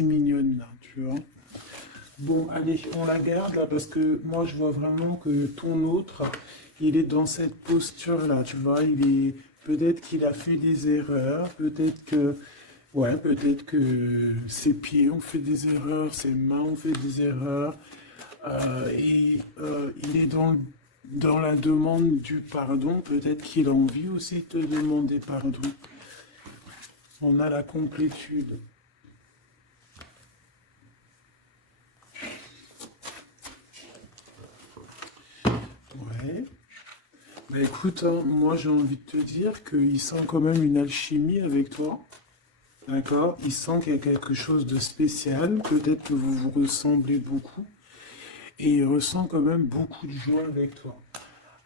assez mignonne là, tu vois. Bon, allez, on la garde là parce que moi je vois vraiment que ton autre, il est dans cette posture-là, tu vois. Il est peut-être qu'il a fait des erreurs, peut-être que ouais, peut-être que ses pieds ont fait des erreurs, ses mains ont fait des erreurs, il est dans la demande du pardon. Peut-être qu'il a envie aussi de te demander pardon. On a la complétude. Ouais. Bah écoute, hein, moi j'ai envie de te dire qu'il sent quand même une alchimie avec toi. D'accord? Il sent qu'il y a quelque chose de spécial. Peut-être que vous vous ressemblez beaucoup. Et il ressent quand même beaucoup de joie avec toi.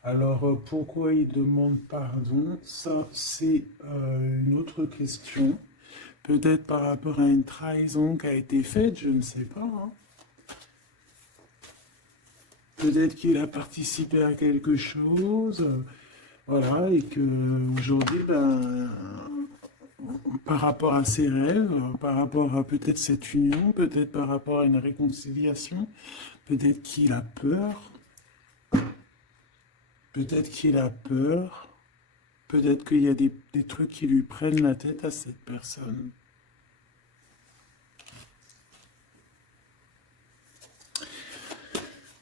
Alors pourquoi il demande pardon? Ça, c'est une autre question. Peut-être par rapport à une trahison qui a été faite, je ne sais pas, hein. Peut-être qu'il a participé à quelque chose, voilà, et que aujourd'hui, ben, par rapport à ses rêves, par rapport à peut-être cette union, peut-être par rapport à une réconciliation, peut-être qu'il a peur, peut-être qu'il a peur, peut-être qu'il y a des trucs qui lui prennent la tête à cette personne.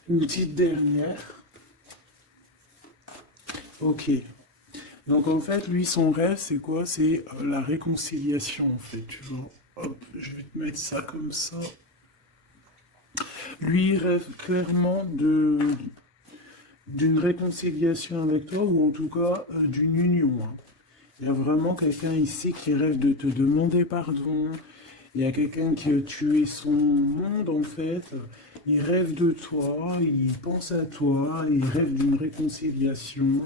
Une petite dernière. Ok. Donc en fait, lui, son rêve, c'est quoi? C'est la réconciliation, en fait. Tu vois. Hop, je vais te mettre ça comme ça. Lui, il rêve clairement d'une réconciliation avec toi, ou en tout cas d'une union, hein. Il y a vraiment quelqu'un ici qui rêve de te demander pardon. Il y a quelqu'un qui a tué son monde, en fait. Il rêve de toi, il pense à toi, il rêve d'une réconciliation.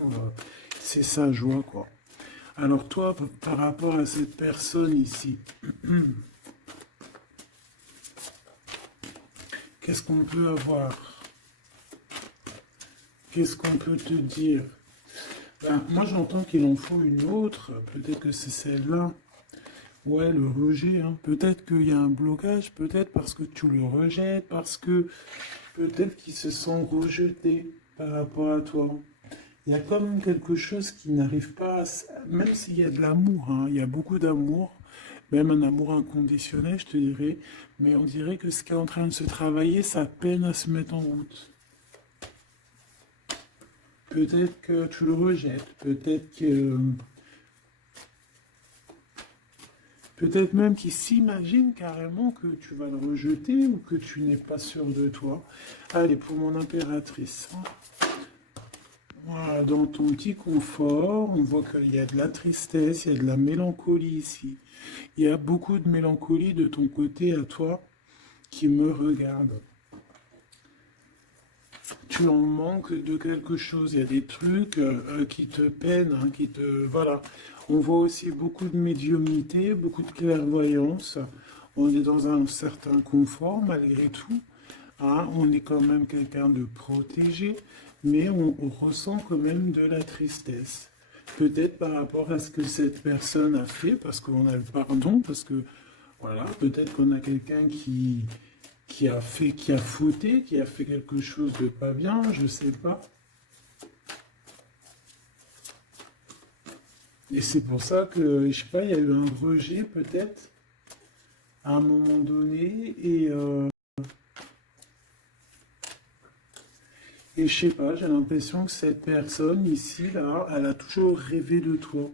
C'est sa joie, quoi. Alors toi, par rapport à cette personne ici, qu'est-ce qu'on peut avoir? Qu'est-ce qu'on peut te dire? Ben, moi, j'entends qu'il en faut une autre. Peut-être que c'est celle-là. Ouais, le rejet, hein. Peut-être qu'il y a un blocage, peut-être parce que tu le rejettes, parce que peut-être qu'il se sent rejeté par rapport à toi. Il y a quand même quelque chose qui n'arrive pas, même s'il y a de l'amour, hein, il y a beaucoup d'amour, même un amour inconditionnel, je te dirais, mais on dirait que ce qui est en train de se travailler, ça peine à se mettre en route. Peut-être que tu le rejettes, peut-être même qu'il s'imagine carrément que tu vas le rejeter ou que tu n'es pas sûr de toi. Allez, pour mon impératrice. Voilà, dans ton petit confort, on voit qu'il y a de la tristesse, il y a de la mélancolie ici. Il y a beaucoup de mélancolie de ton côté à toi qui me regarde. Tu en manques de quelque chose, il y a des trucs qui te peinent, hein, qui te... Voilà. On voit aussi beaucoup de médiumnité, beaucoup de clairvoyance. On est dans un certain confort malgré tout, hein. On est quand même quelqu'un de protégé, mais on ressent quand même de la tristesse. Peut-être par rapport à ce que cette personne a fait, parce qu'on a le pardon, parce que, voilà, peut-être qu'on a quelqu'un qui a fauté, qui a fait quelque chose de pas bien, je sais pas. Et c'est pour ça que, je sais pas, il y a eu un rejet peut-être à un moment donné, et je sais pas, j'ai l'impression que cette personne ici, là, elle a toujours rêvé de toi.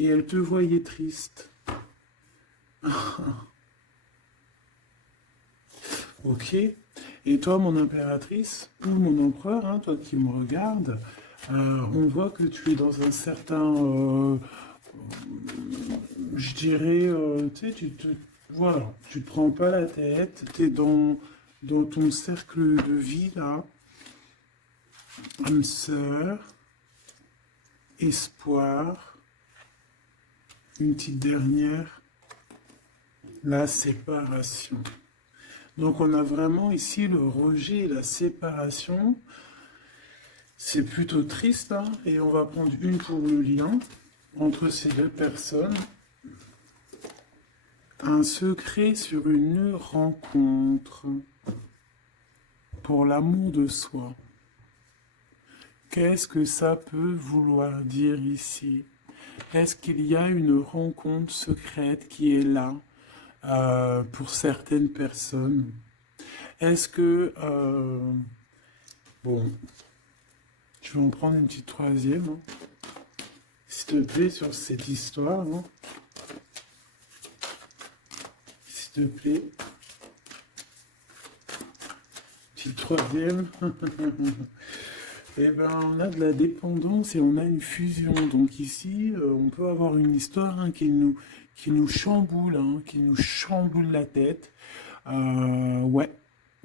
Et elle te voyait triste. Ok. Et toi, mon impératrice, ou mon empereur, hein, toi qui me regardes, on voit que tu es dans un certain, je dirais, tu sais, voilà, tu te prends pas la tête, tu es dans ton cercle de vie, là, âme sœur, espoir, une petite dernière, la séparation. Donc on a vraiment ici le rejet et la séparation. C'est plutôt triste, hein, et on va prendre une pour le lien entre ces deux personnes. Un secret sur une rencontre. Pour l'amour de soi. Qu'est-ce que ça peut vouloir dire ici? Est-ce qu'il y a une rencontre secrète qui est là pour certaines personnes? Est-ce que... bon, je vais en prendre une petite troisième, hein, s'il te plaît, sur cette histoire. Hein. S'il te plaît. Petite troisième. Eh ben, on a de la dépendance et on a une fusion. Donc ici, on peut avoir une histoire hein, qui nous chamboule, hein, qui nous chamboule la tête. Ouais,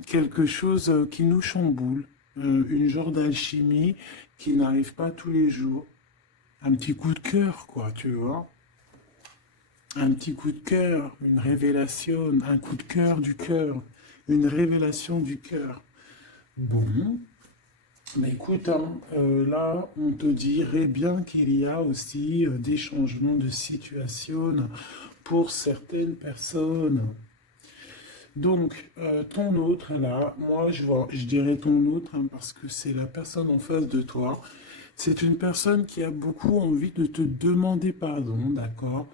quelque chose qui nous chamboule. Une genre d'alchimie qui n'arrive pas tous les jours. Un petit coup de cœur, quoi, tu vois. Un petit coup de cœur, une révélation, un coup de cœur du cœur, une révélation du cœur. Bon. Mais écoute, hein, là, on te dirait bien qu'il y a aussi des changements de situation pour certaines personnes. Donc, ton autre, là, moi, je dirais ton autre, hein, parce que c'est la personne en face de toi. C'est une personne qui a beaucoup envie de te demander pardon, d'accord?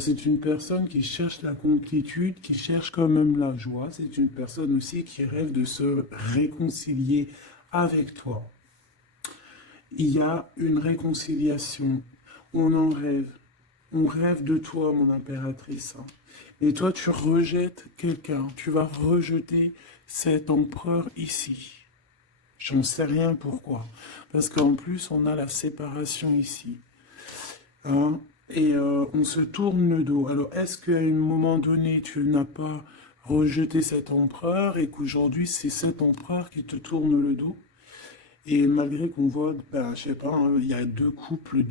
C'est une personne qui cherche la complétude, qui cherche quand même la joie. C'est une personne aussi qui rêve de se réconcilier avec toi. Il y a une réconciliation. On en rêve. On rêve de toi, mon impératrice. Hein. Et toi, tu rejettes quelqu'un. Tu vas rejeter cet empereur ici. J'en sais rien pourquoi. Parce qu'en plus, on a la séparation ici. Hein. Et on se tourne le dos. Alors, est-ce qu'à un moment donné, tu n'as pas rejeté cet empereur et qu'aujourd'hui, c'est cet empereur qui te tourne le dos? Et malgré qu'on voit, ben, je sais pas, hein, il y a deux couples,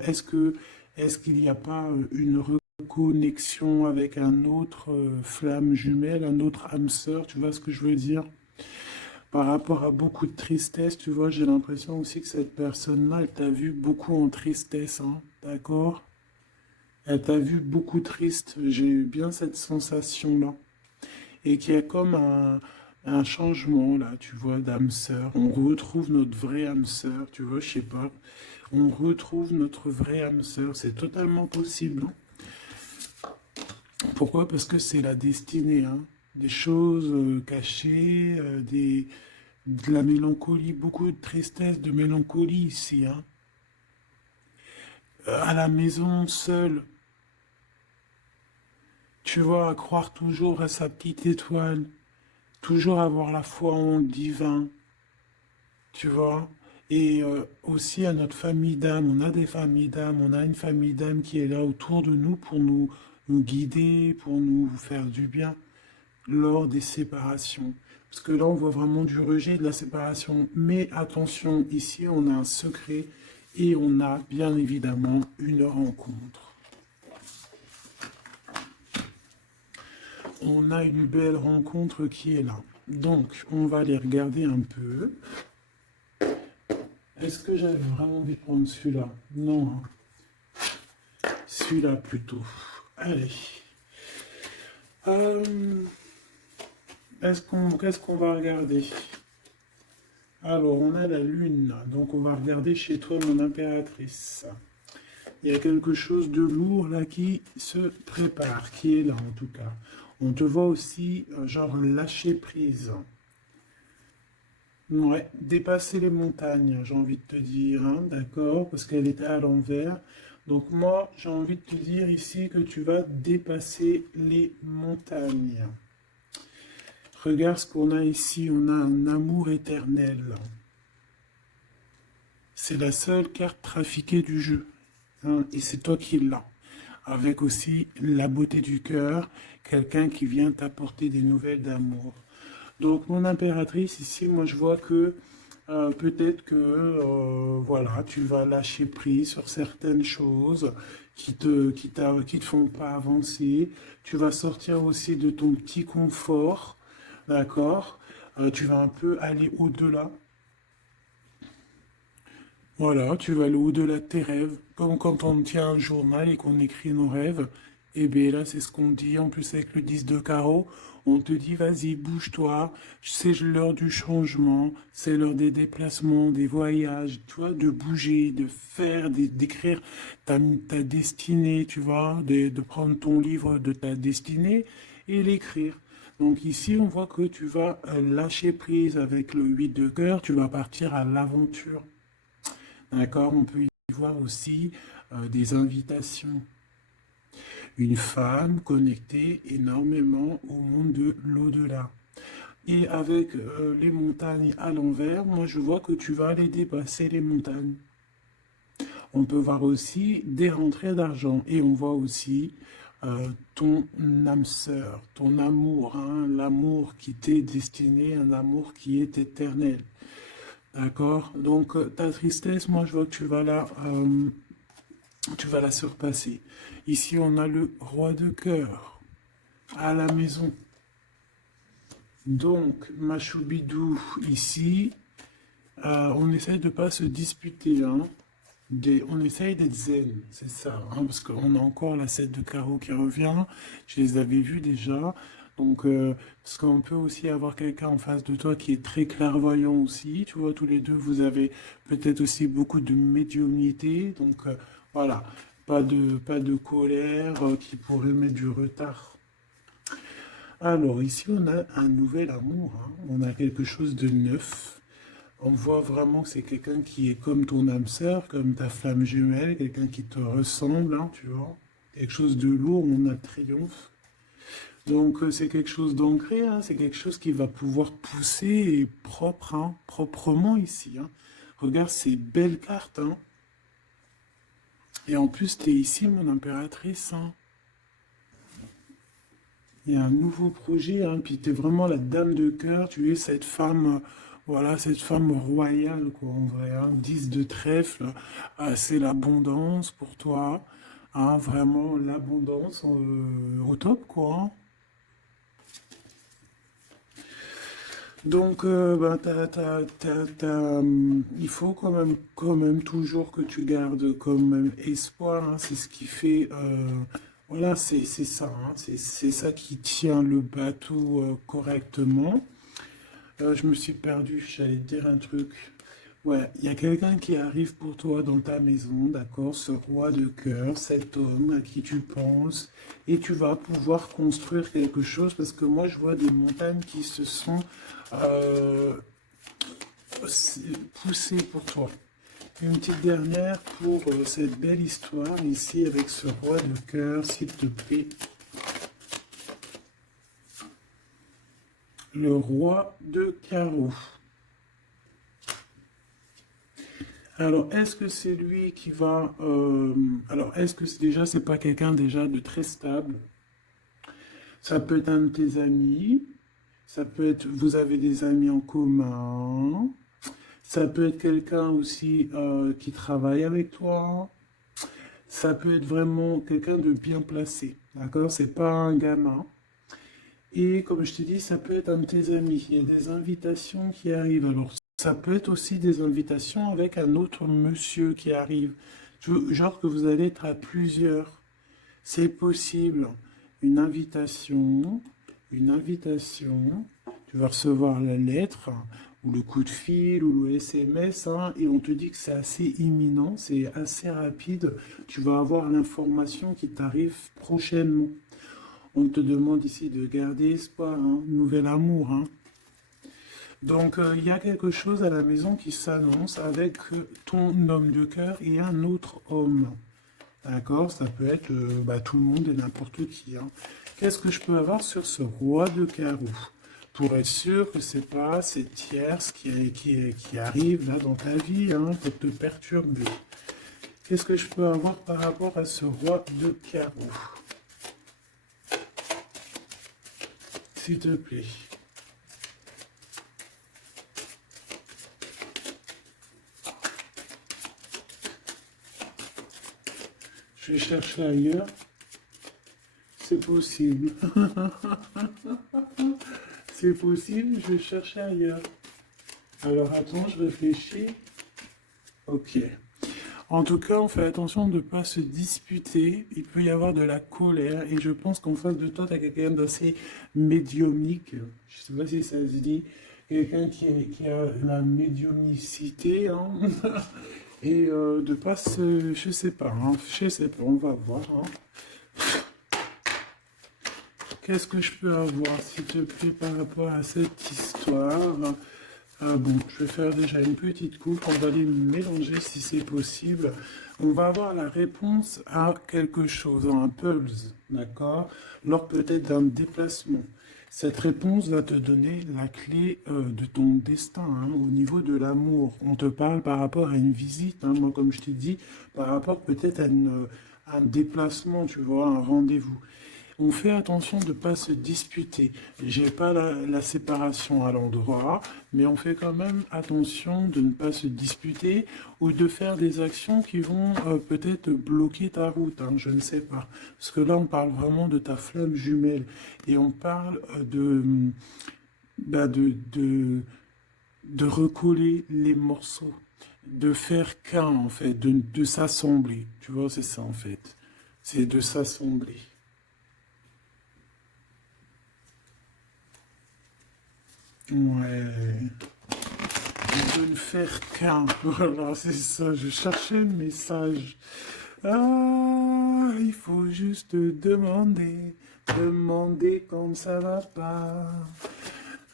est-ce qu'il n'y a pas une reconnexion avec un autre flamme jumelle, un autre âme sœur, tu vois ce que je veux dire? Par rapport à beaucoup de tristesse, tu vois, j'ai l'impression aussi que cette personne-là, elle t'a vu beaucoup en tristesse, hein, d'accord? Elle t'a vu beaucoup triste, j'ai eu bien cette sensation-là. Et qu'il y a comme un changement là, tu vois, d'âme sœur. On retrouve notre vraie âme sœur, tu vois, je sais pas. On retrouve notre vraie âme sœur, c'est totalement possible. Hein. Pourquoi? Parce que c'est la destinée, hein. Des choses cachées, de la mélancolie, beaucoup de tristesse, de mélancolie ici. Hein. À la maison, seule, tu vois, à croire toujours à sa petite étoile, toujours avoir la foi en le divin, tu vois. Et aussi à notre famille d'âme, on a des familles d'âme, on a une famille d'âme qui est là autour de nous pour nous guider, pour nous faire du bien lors des séparations. Parce que là, on voit vraiment du rejet de la séparation. Mais attention, ici, on a un secret et on a bien évidemment une rencontre. On a une belle rencontre qui est là. Donc, on va aller regarder un peu. Est-ce que j'avais vraiment envie de prendre celui-là? Non. Hein. Celui-là plutôt. Allez. Qu'est-ce qu'on va regarder? Alors, on a la lune. Donc, on va regarder chez toi, mon impératrice. Il y a quelque chose de lourd là qui se prépare, qui est là en tout cas. On te voit aussi, genre, lâcher prise. Ouais, dépasser les montagnes, j'ai envie de te dire, hein, d'accord, parce qu'elle était à l'envers. Donc moi, j'ai envie de te dire ici que tu vas dépasser les montagnes. Regarde ce qu'on a ici, on a un amour éternel. C'est la seule carte trafiquée du jeu, hein, et c'est toi qui l'as. Avec aussi la beauté du cœur, quelqu'un qui vient t'apporter des nouvelles d'amour. Donc, mon impératrice, ici, moi, je vois que peut-être que, voilà, tu vas lâcher prise sur certaines choses qui te font pas avancer. Tu vas sortir aussi de ton petit confort, d'accord? Tu vas un peu aller au-delà. Voilà, tu vas aller au-delà de tes rêves, comme quand on tient un journal et qu'on écrit nos rêves. Et bien là, c'est ce qu'on dit. En plus, avec le 10 de carreau, on te dit, vas-y, bouge-toi. C'est l'heure du changement. C'est l'heure des déplacements, des voyages, tu vois, de bouger, de faire, d'écrire ta destinée, tu vois, de prendre ton livre de ta destinée et l'écrire. Donc ici, on voit que tu vas lâcher prise avec le 8 de cœur. Tu vas partir à l'aventure. D'accord? On peut y voir aussi des invitations. Une femme connectée énormément au monde de l'au-delà. Et avec les montagnes à l'envers, moi je vois que tu vas aller dépasser les montagnes. On peut voir aussi des rentrées d'argent et on voit aussi ton âme sœur, ton amour, hein, l'amour qui t'est destiné, un amour qui est éternel. D'accord? Donc ta tristesse, moi je vois que tu vas la surpasser. Ici on a le roi de cœur à la maison. Donc, Machoubidou, ici, on essaye de ne pas se disputer, hein. On essaye d'être zen, c'est ça, hein, parce qu'on a encore la 7 de carreau qui revient, je les avais vus déjà, donc, parce qu'on peut aussi avoir quelqu'un en face de toi qui est très clairvoyant aussi, tu vois, tous les deux, vous avez peut-être aussi beaucoup de médiumnité, donc, voilà, pas de colère qui pourrait mettre du retard. Alors, ici, on a un nouvel amour, hein. On a quelque chose de neuf. On voit vraiment que c'est quelqu'un qui est comme ton âme sœur, comme ta flamme jumelle, quelqu'un qui te ressemble, hein, tu vois. Quelque chose de lourd, on a triomphe. Donc, c'est quelque chose d'ancré, hein, c'est quelque chose qui va pouvoir pousser et propre, hein, proprement ici, hein. Regarde ces belles cartes, hein. Et en plus, tu es ici, mon impératrice, hein. Il y a un nouveau projet, hein, puis tu es vraiment la dame de cœur, tu es cette femme, voilà, cette femme royale, quoi, en vrai, hein, 10 de trèfle, c'est l'abondance pour toi, hein, vraiment l'abondance au top, quoi, hein. Donc, ben, il faut quand même toujours que tu gardes comme même espoir, hein, c'est ce qui fait, voilà, c'est ça, hein, c'est ça qui tient le bateau correctement. Je me suis perdu, j'allais te dire un truc. Ouais, il y a quelqu'un qui arrive pour toi dans ta maison, d'accord, ce roi de cœur, cet homme à qui tu penses, et tu vas pouvoir construire quelque chose parce que moi je vois des montagnes qui se sont euh, poussées pour toi. Une petite dernière pour cette belle histoire ici avec ce roi de cœur, s'il te plaît. Le roi de carreau. Alors, est-ce que c'est lui qui va... alors, est-ce que déjà, c'est pas quelqu'un déjà de très stable? Ça peut être un de tes amis. Ça peut être... Vous avez des amis en commun. Ça peut être quelqu'un aussi qui travaille avec toi. Ça peut être vraiment quelqu'un de bien placé. D'accord? C'est pas un gamin. Et comme je t'ai dit, ça peut être un de tes amis. Il y a des invitations qui arrivent. Alors, ça peut être aussi des invitations avec un autre monsieur qui arrive. Genre que vous allez être à plusieurs. C'est possible. Une invitation, une invitation. Tu vas recevoir la lettre, ou le coup de fil, ou le SMS, hein, et on te dit que c'est assez imminent, c'est assez rapide. Tu vas avoir l'information qui t'arrive prochainement. On te demande ici de garder espoir, hein, nouvel amour, hein. Donc, il y a quelque chose à la maison qui s'annonce avec ton homme de cœur et un autre homme. D'accord? Ça peut être bah, tout le monde et n'importe qui, hein. Qu'est-ce que je peux avoir sur ce roi de carreau? Pour être sûr que c'est pas cette tierce qui arrive là dans ta vie, hein, pour te perturber. Qu'est-ce que je peux avoir par rapport à ce roi de carreau? S'il te plaît. Je vais chercher ailleurs. C'est possible. C'est possible, je vais chercher ailleurs. Alors attends, je réfléchis. Ok. En tout cas, on fait attention de ne pas se disputer. Il peut y avoir de la colère. Et je pense qu'en face de toi, tu as quelqu'un d'assez médiumnique. Je sais pas si ça se dit. Quelqu'un qui a la médiumnicité. Hein. Et de pas se... Je sais pas. Hein. Je sais pas. On va voir. Hein. Qu'est-ce que je peux avoir, s'il te plaît, par rapport à cette histoire? Bon, je vais faire déjà une petite coupe, on va les mélanger si c'est possible. On va avoir la réponse à quelque chose, un pulse, d'accord? Lors peut-être d'un déplacement. Cette réponse va te donner la clé de ton destin, hein, au niveau de l'amour. On te parle par rapport à une visite, hein, moi comme je t'ai dit, par rapport peut-être à un déplacement, tu vois, un rendez-vous. On fait attention de ne pas se disputer. J'ai pas la séparation à l'endroit, mais on fait quand même attention de ne pas se disputer ou de faire des actions qui vont peut-être bloquer ta route, hein, je ne sais pas. Parce que là, on parle vraiment de ta flamme jumelle et on parle bah, de recoller les morceaux, de faire qu'un en fait, de s'assembler. Tu vois, c'est ça en fait. C'est de s'assembler. Ouais, de ne faire qu'un. Voilà, c'est ça. Je cherchais le message. Ah, il faut juste demander, demander quand ça va pas.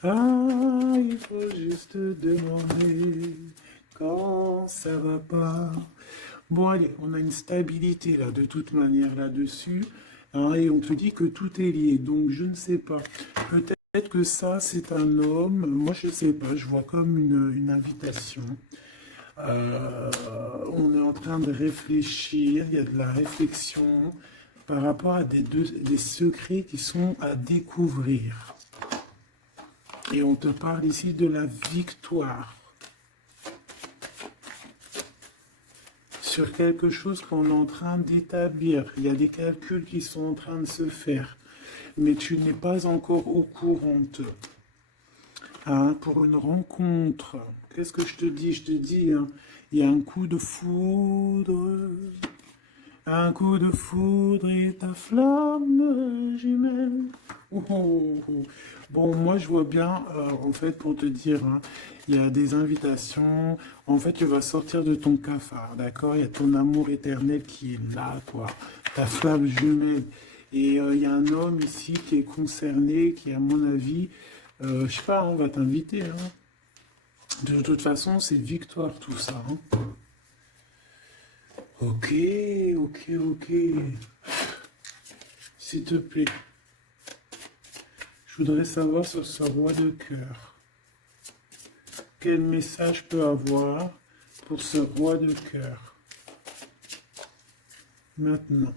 Ah, il faut juste demander quand ça va pas. Bon, allez, on a une stabilité là, de toute manière là-dessus. Hein, et on te dit que tout est lié. Donc, je ne sais pas. Peut-être que ça, c'est un homme. Moi, je ne sais pas. Je vois comme une invitation. Euh, on est en train de réfléchir. Il y a de la réflexion par rapport à des secrets qui sont à découvrir. Et on te parle ici de la victoire sur quelque chose qu'on est en train d'établir. Il y a des calculs qui sont en train de se faire, mais tu n'es pas encore au courant. Hein, pour une rencontre, qu'est-ce que je te dis? Je te dis, hein, il y a un coup de foudre et ta flamme jumelle. Oh, oh, oh. Bon, moi je vois bien, en fait, pour te dire, hein, il y a des invitations. En fait, tu vas sortir de ton cafard, d'accord? Il y a ton amour éternel qui est là, quoi. Ta flamme jumelle. Et il y a un homme ici qui est concerné, qui, à mon avis, je sais pas, on va t'inviter. Hein. De toute façon, c'est victoire tout ça. Hein. Ok, ok, ok. S'il te plaît. Je voudrais savoir sur ce roi de cœur. Quel message je peux avoir pour ce roi de cœur? Maintenant.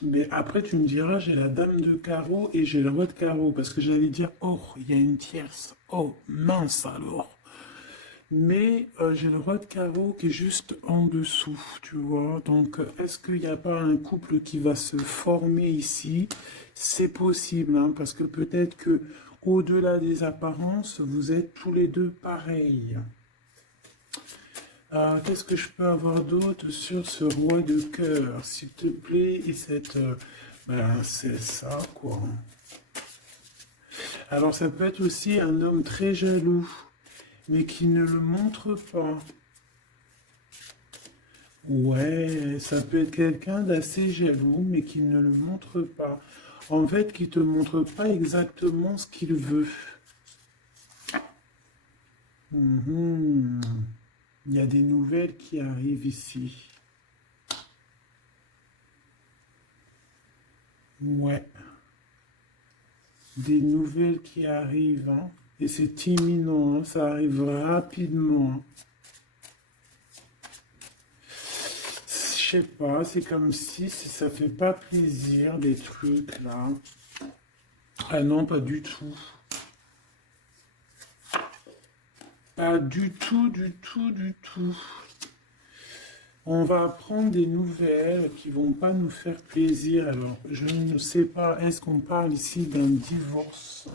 Mais après, tu me diras, j'ai la dame de carreau et j'ai le roi de carreau. Parce que j'allais dire, oh, il y a une tierce. Oh, mince alors. Mais j'ai le roi de carreau qui est juste en dessous, tu vois. Donc, est-ce qu'il n'y a pas un couple qui va se former ici? C'est possible, hein, parce que peut-être que au-delà des apparences, vous êtes tous les deux pareils. Qu'est-ce que je peux avoir d'autre sur ce roi de cœur, s'il te plaît? Et cette... ben, c'est ça, quoi. Alors, ça peut être aussi un homme très jaloux, mais qui ne le montre pas. Ouais, ça peut être quelqu'un d'assez jaloux, mais qui ne le montre pas. En fait, qui te montre pas exactement ce qu'il veut. Mhm. Il y a des nouvelles qui arrivent ici. Ouais, des nouvelles qui arrivent, hein. Et c'est imminent, hein, ça arrive rapidement. Hein. Je sais pas, c'est comme si ça fait pas plaisir, des trucs là. Ah non, pas du tout. Pas du tout, du tout, du tout. On va apprendre des nouvelles qui vont pas nous faire plaisir. Alors, je ne sais pas, est-ce qu'on parle ici d'un divorce?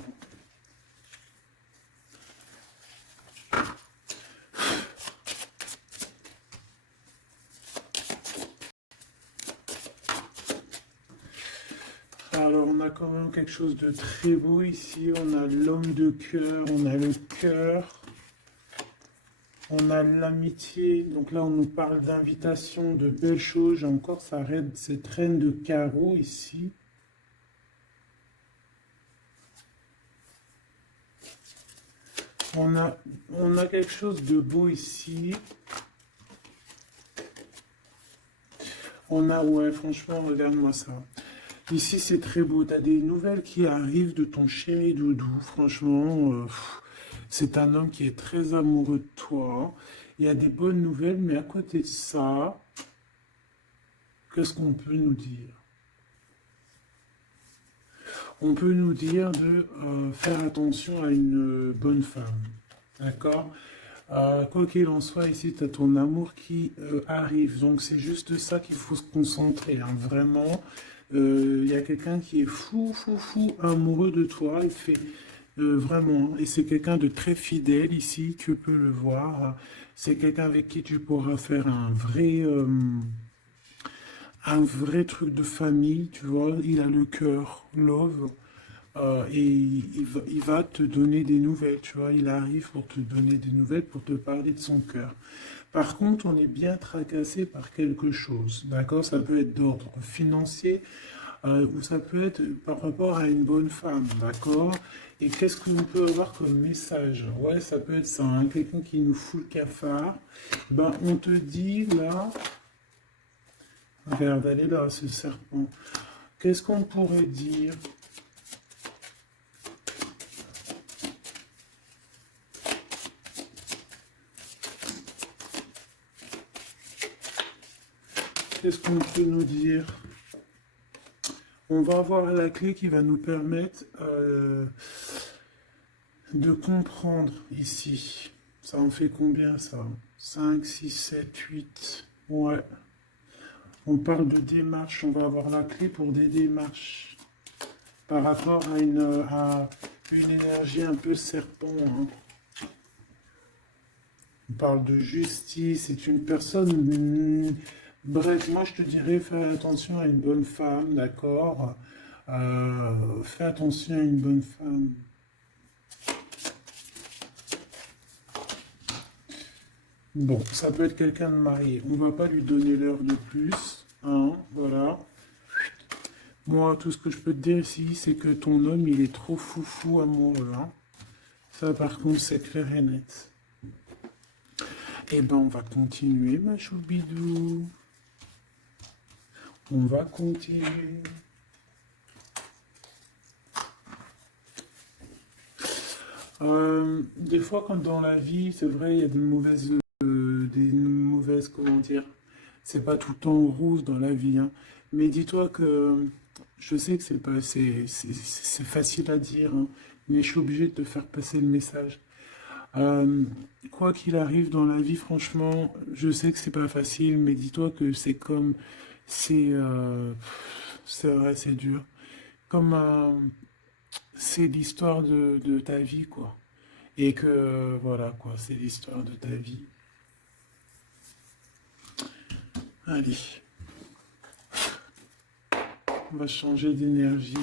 Alors, on a quand même quelque chose de très beau ici. On a l'homme de cœur, on a le cœur, on a l'amitié. Donc là, on nous parle d'invitation, de belles choses. J'ai encore cette reine de carreau ici. On a quelque chose de beau ici. Ouais, franchement, regarde-moi ça. Ici, c'est très beau. Tu as des nouvelles qui arrivent de ton chéri doudou. Franchement, c'est un homme qui est très amoureux de toi. Il y a des bonnes nouvelles, mais à côté de ça, qu'est-ce qu'on peut nous dire? On peut nous dire de faire attention à une bonne femme. D'accord? Quoi qu'il en soit, ici, tu as ton amour qui arrive. Donc, c'est juste ça qu'il faut se concentrer, hein. Vraiment, il y a quelqu'un qui est fou, fou, fou amoureux de toi. Il fait vraiment. Et c'est quelqu'un de très fidèle ici. Tu peux le voir. C'est quelqu'un avec qui tu pourras faire un vrai truc de famille. Tu vois, il a le cœur, love. Et il va te donner des nouvelles, tu vois. Il arrive pour te donner des nouvelles, pour te parler de son cœur. Par contre, on est bien tracassé par quelque chose, d'accord? Ça peut être d'ordre financier ou ça peut être par rapport à une bonne femme, d'accord? Et qu'est-ce qu'on peut avoir comme message? Ouais, ça peut être ça, hein, quelqu'un qui nous fout le cafard. Ben, on te dit là, regarde, elle est là, ce serpent. Qu'est-ce qu'on pourrait dire? Qu'est-ce qu'on peut nous dire? On va avoir la clé qui va nous permettre de comprendre ici. Ça en fait combien ça? 5, 6, 7, 8. Ouais. On parle de démarche. On va avoir la clé pour des démarches. Par rapport à une énergie un peu serpent, hein. On parle de justice. C'est une personne... Bref, moi je te dirais, fais attention à une bonne femme, d'accord? Fais attention à une bonne femme. Bon, ça peut être quelqu'un de marié. On va pas lui donner l'heure de plus, hein, voilà. Moi, tout ce que je peux te dire ici, c'est que ton homme, il est trop foufou amoureux, hein. Ça, par contre, c'est clair et net. Eh ben, on va continuer, ma choubidou. On va continuer. Des fois, comme dans la vie, c'est vrai, il y a des mauvaises, comment dire, c'est pas tout le temps rose dans la vie, hein. Mais dis-toi que je sais que c'est facile à dire, hein, mais je suis obligé de te faire passer le message. Euh, Quoi qu'il arrive dans la vie, franchement, je sais que c'est pas facile, mais dis-toi que c'est, euh, c'est vrai, c'est dur. Comme c'est l'histoire de ta vie, quoi. Et que voilà, quoi, c'est l'histoire de ta vie. Allez, on va changer d'énergie.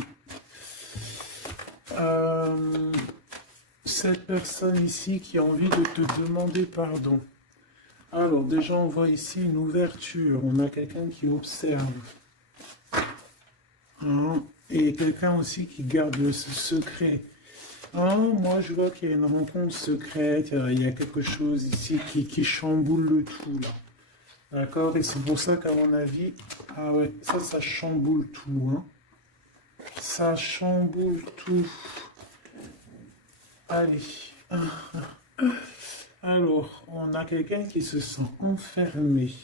Euh, cette personne ici qui a envie de te demander pardon. Alors, déjà, on voit ici une ouverture. On a quelqu'un qui observe, hein, et quelqu'un aussi qui garde ce secret. Hein, moi, je vois qu'il y a une rencontre secrète. Il y a quelque chose ici qui chamboule le tout, là. D'accord? Et c'est pour ça qu'à mon avis, ah ouais, ça chamboule tout, hein. Ça chamboule tout. Allez. Alors, on a quelqu'un qui se sent enfermé.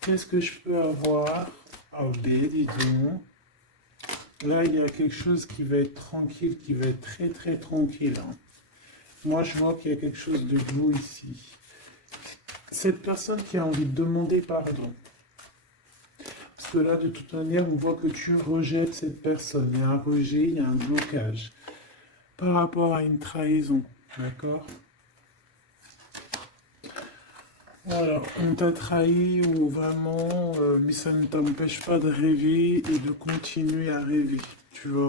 Qu'est-ce que je peux avoir? Ah ben, dis donc. Là, il y a quelque chose qui va être tranquille, qui va être très très tranquille, hein. Moi, je vois qu'il y a quelque chose de beau ici. Cette personne qui a envie de demander pardon. Parce que là, de toute manière, on voit que tu rejettes cette personne. Il y a un rejet, il y a un blocage. Par rapport à une trahison. D'accord? Voilà, on t'a trahi ou vraiment, mais ça ne t'empêche pas de rêver et de continuer à rêver, tu vois.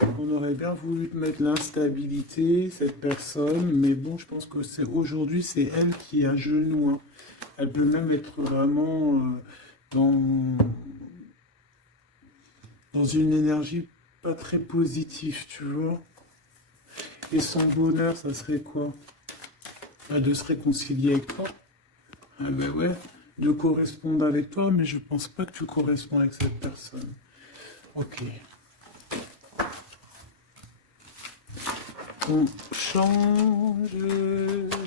On aurait bien voulu te mettre l'instabilité, cette personne, mais bon, je pense que c'est aujourd'hui, c'est elle qui est à genoux, hein. Elle peut même être vraiment dans, dans une énergie pas très positive, tu vois. Et son bonheur, ça serait quoi? Bah, de se réconcilier avec toi. Ah ben ouais, de correspondre avec toi, mais je pense pas que tu corresponds avec cette personne. Ok. On change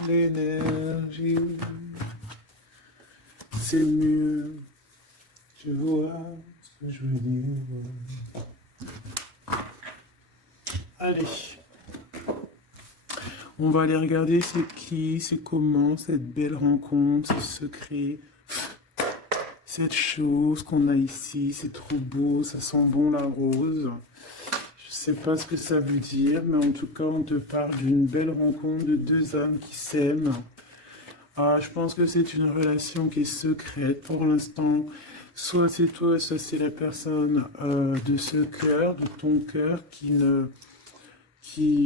l'énergie, c'est mieux. Tu vois ce que je veux dire. Allez, on va aller regarder c'est qui, c'est comment, cette belle rencontre, ce secret, cette chose qu'on a ici. C'est trop beau, ça sent bon la rose. Je sais pas ce que ça veut dire, mais en tout cas, on te parle d'une belle rencontre de deux âmes qui s'aiment. Ah, je pense que c'est une relation qui est secrète pour l'instant. Soit c'est toi, soit c'est la personne de ce cœur, de ton cœur, qui, qui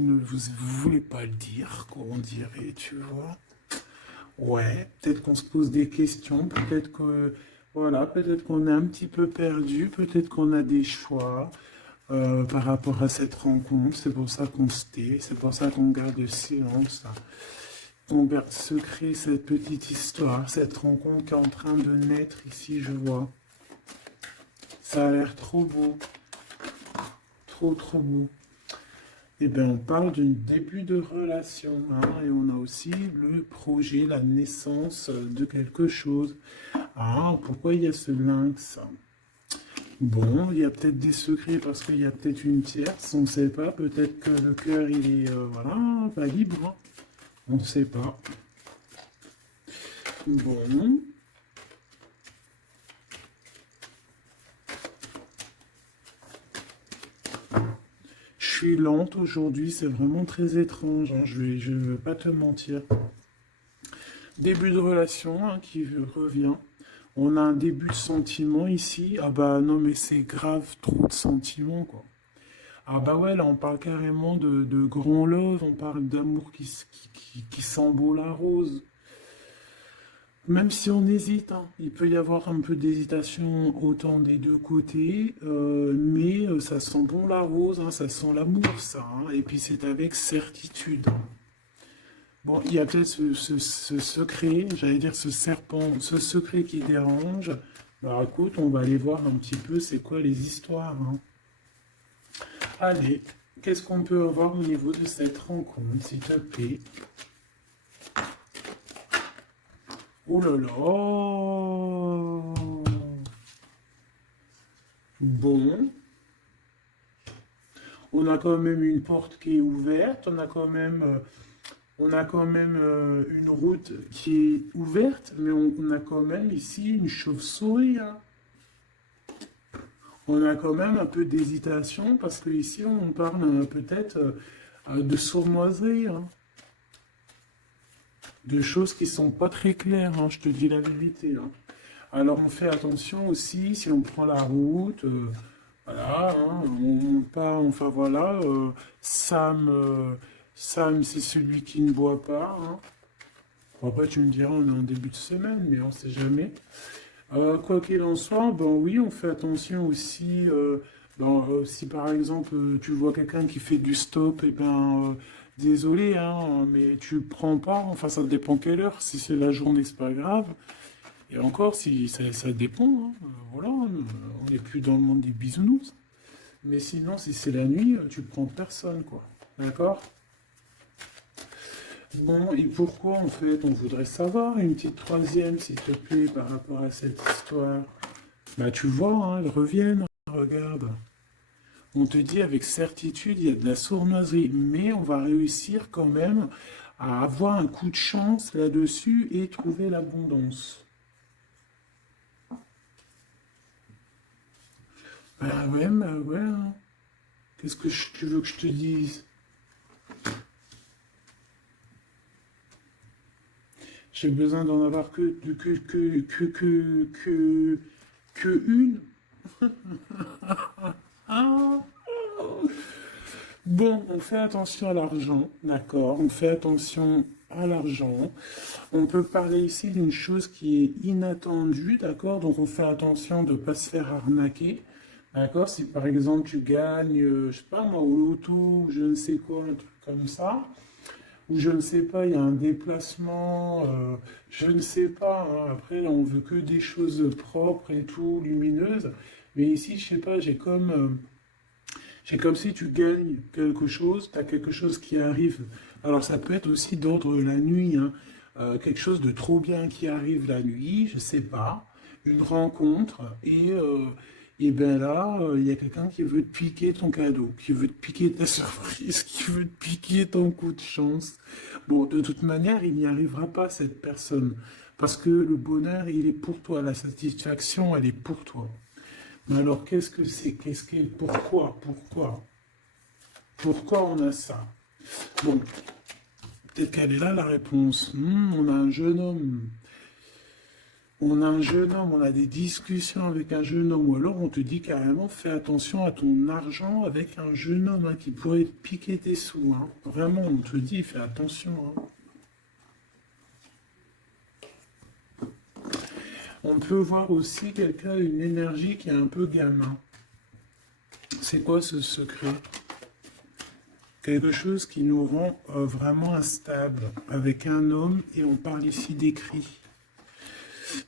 ne vous voulait pas le dire, quoi, on dirait, tu vois. Ouais, peut-être qu'on se pose des questions, peut-être que, voilà, peut-être qu'on est un petit peu perdu, peut-être qu'on a des choix par rapport à cette rencontre. C'est pour ça qu'on se tait, c'est pour ça qu'on garde le silence. On garde secret cette petite histoire, cette rencontre qui est en train de naître ici, je vois. Ça a l'air trop beau, trop trop beau. Eh bien, on parle d'un début de relation, hein, et on a aussi le projet, la naissance de quelque chose. Ah, pourquoi il y a ce lynx? Bon, il y a peut-être des secrets parce qu'il y a peut-être une tierce, on ne sait pas. Peut-être que le cœur, il est, voilà, pas libre, hein. On ne sait pas. Bon, je suis lente aujourd'hui, c'est vraiment très étrange, hein, je ne veux pas te mentir. Début de relation hein, qui revient. On a un début de sentiment ici. Ah bah non mais c'est grave, trop de sentiments quoi. Ah bah ouais, là on parle carrément de grand love, on parle d'amour qui sent beau la rose. Même si on hésite, hein, il peut y avoir un peu d'hésitation autant des deux côtés, mais ça sent bon la rose, hein, ça sent l'amour ça, hein, et puis c'est avec certitude. Bon, il y a peut-être ce secret, j'allais dire ce serpent, ce secret qui dérange. Alors écoute, on va aller voir un petit peu c'est quoi les histoires, hein. Allez, qu'est-ce qu'on peut avoir au niveau de cette rencontre, s'il te plaît? Oh là là! Bon, on a quand même une porte qui est ouverte, on a quand même une route qui est ouverte, mais on a quand même ici une chauve-souris, hein. On a quand même un peu d'hésitation parce que ici on parle peut-être de sournoiserie, hein, de choses qui sont pas très claires, hein, je te dis la vérité, hein. Alors on fait attention aussi si on prend la route, voilà, hein, on part, enfin voilà, Sam c'est celui qui ne boit pas, hein. Bon, après tu me diras on est en début de semaine, mais on sait jamais. Quoi qu'il en soit, ben oui, on fait attention aussi. Si par exemple tu vois quelqu'un qui fait du stop, et ben désolé, hein, mais tu prends pas. Enfin, ça dépend quelle heure. Si c'est la journée, c'est pas grave. Et encore, si ça dépend, hein, voilà, on n'est plus dans le monde des bisounours. Mais sinon, si c'est la nuit, tu prends personne, quoi. D'accord? Bon, et pourquoi en fait on voudrait savoir une petite troisième, s'il te plaît, par rapport à cette histoire? Bah tu vois, hein, elles reviennent, regarde. On te dit avec certitude, il y a de la sournoiserie, mais on va réussir quand même à avoir un coup de chance là-dessus et trouver l'abondance. Bah ouais, hein. Qu'est-ce que tu veux que je te dise? J'ai besoin d'en avoir que une. Ah. Bon, on fait attention à l'argent, d'accord? On fait attention à l'argent. On peut parler ici d'une chose qui est inattendue, d'accord? Donc on fait attention de ne pas se faire arnaquer, d'accord? Si par exemple tu gagnes, je sais pas moi, au loto, ou je ne sais quoi, un truc comme ça, ou je ne sais pas, il y a un déplacement, je ne sais pas, hein. Après on veut que des choses propres et tout, lumineuses. Mais ici, je sais pas, c'est comme si tu gagnes quelque chose, tu as quelque chose qui arrive. Alors ça peut être aussi d'ordre la nuit, hein. Quelque chose de trop bien qui arrive la nuit, je sais pas, une rencontre, et bien là, il y a quelqu'un qui veut te piquer ton cadeau, qui veut te piquer ta surprise, qui veut te piquer ton coup de chance. Bon, de toute manière, il n'y arrivera pas, cette personne, parce que le bonheur, il est pour toi, la satisfaction, elle est pour toi. Mais alors, qu'est-ce que c'est? Pourquoi on a ça? Bon, peut-être qu'elle est là la réponse. On a un jeune homme. On a des discussions avec un jeune homme. Ou alors on te dit carrément, fais attention à ton argent avec un jeune homme, hein, qui pourrait te piquer tes sous, hein. Vraiment, on te dit, fais attention, hein. On peut voir aussi quelqu'un, une énergie qui est un peu gamin. C'est quoi ce secret? Quelque chose qui nous rend vraiment instable avec un homme, et on parle ici d'écrit.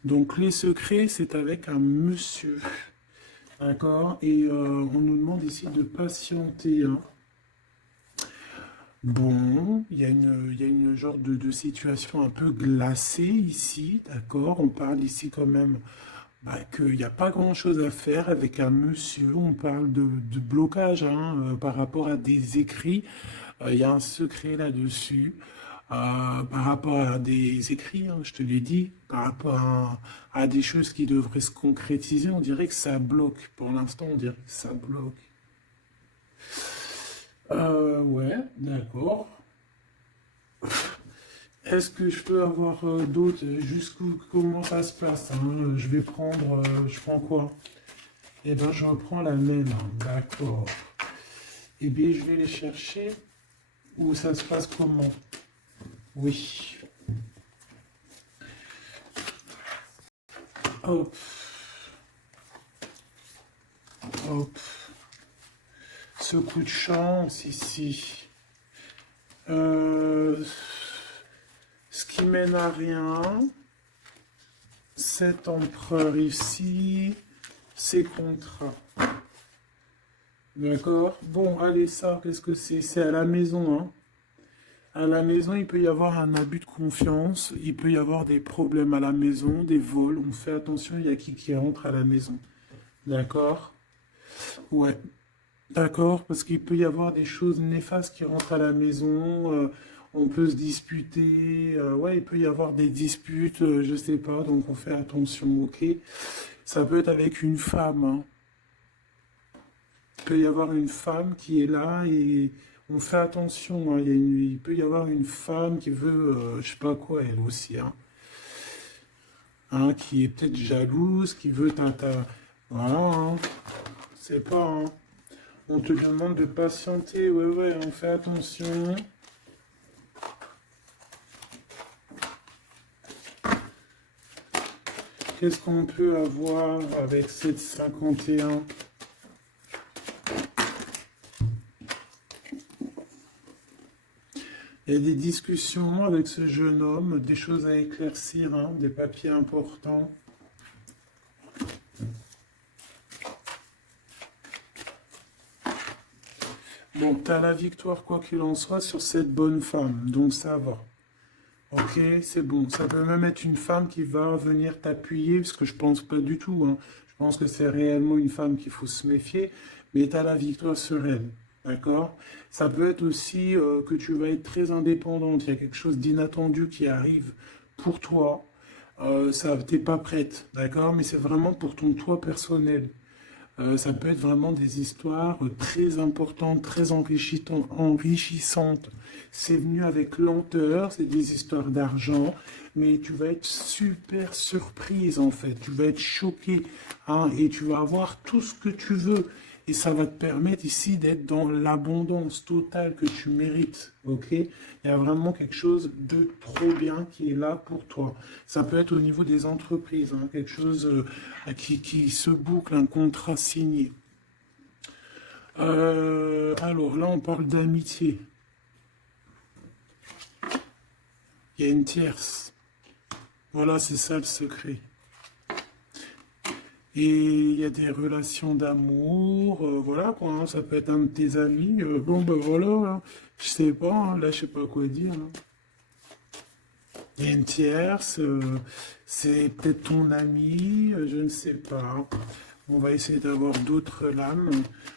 Donc les secrets, c'est avec un monsieur, d'accord? Et on nous demande ici de patienter, hein. Bon, il y a une genre de situation un peu glacée ici, d'accord? On parle ici quand même, bah, qu'il n'y a pas grand-chose à faire avec un monsieur. On parle de blocage, hein, par rapport à des écrits. Il y a un secret là-dessus. Par rapport à des écrits, hein, je te l'ai dit, par rapport à des choses qui devraient se concrétiser, on dirait que ça bloque. Pour l'instant, on dirait que ça bloque. Ouais, d'accord. Est-ce que je peux avoir d'autres? Comment ça se passe, hein? Je prends quoi? Eh ben, je reprends la même, hein. D'accord. Eh bien, je vais les chercher. Où ça se passe comment? Oui. Hop, hop. Ce coup de chance ici. Euh, Ce qui mène à rien. Cet empereur ici. Ces contrats. D'accord? Bon, allez, ça, qu'est-ce que c'est? C'est à la maison, hein. À la maison, il peut y avoir un abus de confiance, il peut y avoir des problèmes à la maison, des vols. On fait attention, il y a qui rentre à la maison. D'accord? Ouais. D'accord, parce qu'il peut y avoir des choses néfastes qui rentrent à la maison. On peut se disputer. Ouais, il peut y avoir des disputes, je sais pas, donc on fait attention, ok? Ça peut être avec une femme, hein. Il peut y avoir une femme qui est là et on fait attention, hein. Il peut y avoir une femme qui veut, je sais pas quoi, elle aussi, hein. Hein, qui est peut-être jalouse, qui veut voilà, hein. C'est pas, hein. On te demande de patienter, ouais, ouais, on fait attention. Qu'est-ce qu'on peut avoir avec cette 51? Il y a des discussions avec ce jeune homme, des choses à éclaircir, hein, des papiers importants. Bon, tu as la victoire, quoi qu'il en soit, sur cette bonne femme, donc ça va. Ok, c'est bon. Ça peut même être une femme qui va venir t'appuyer, parce que je pense pas du tout, hein. Je pense que c'est réellement une femme qu'il faut se méfier, mais tu as la victoire sur elle. D'accord? Ça peut être aussi que tu vas être très indépendante. Il y a quelque chose d'inattendu qui arrive pour toi. Ça, t'es pas prête, d'accord? Mais c'est vraiment pour ton toi personnel. Ça peut être vraiment des histoires très importantes, très enrichissantes. C'est venu avec lenteur, c'est des histoires d'argent, mais tu vas être super surprise en fait. Tu vas être choqué, hein, et tu vas avoir tout ce que tu veux. Et ça va te permettre ici d'être dans l'abondance totale que tu mérites. Ok? Il y a vraiment quelque chose de trop bien qui est là pour toi. Ça peut être au niveau des entreprises, hein, quelque chose qui se boucle, un contrat signé. Alors là, on parle d'amitié. Il y a une tierce. Voilà, c'est ça le secret. Et il y a des relations d'amour, voilà quoi, hein, ça peut être un de tes amis, bon ben voilà, hein, je sais pas, hein, là je sais pas quoi dire, hein. Il y a une tierce, c'est peut-être ton ami, je ne sais pas. On va essayer d'avoir d'autres lames,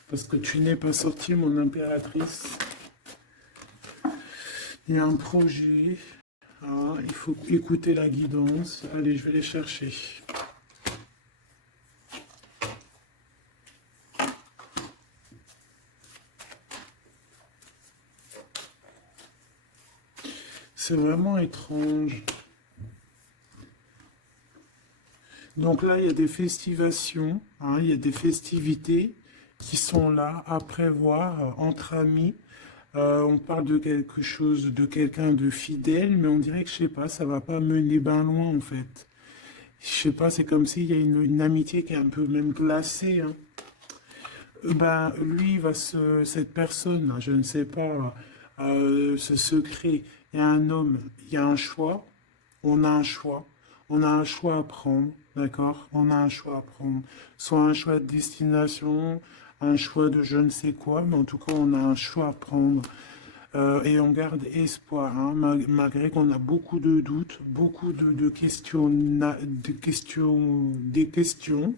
parce que tu n'es pas sorti mon impératrice. Il y a un projet, hein, il faut écouter la guidance, allez je vais les chercher. C'est vraiment étrange. Donc là, il y a des festivations, hein, il y a des festivités qui sont là à prévoir entre amis. On parle de quelque chose, de quelqu'un de fidèle, mais on dirait que, je sais pas, ça va pas mener ben loin en fait. Je sais pas, c'est comme s'il y a une amitié qui est un peu même glacée, hein. Ben, lui, cette personne, là, je ne sais pas, ce secret, il y a un homme, il y a un choix, on a un choix, on a un choix à prendre, d'accord? On a un choix à prendre, soit un choix de destination, un choix de je ne sais quoi, mais en tout cas, on a un choix à prendre. Et on garde espoir, hein, malgré qu'on a beaucoup de doutes, beaucoup de questions, des questions,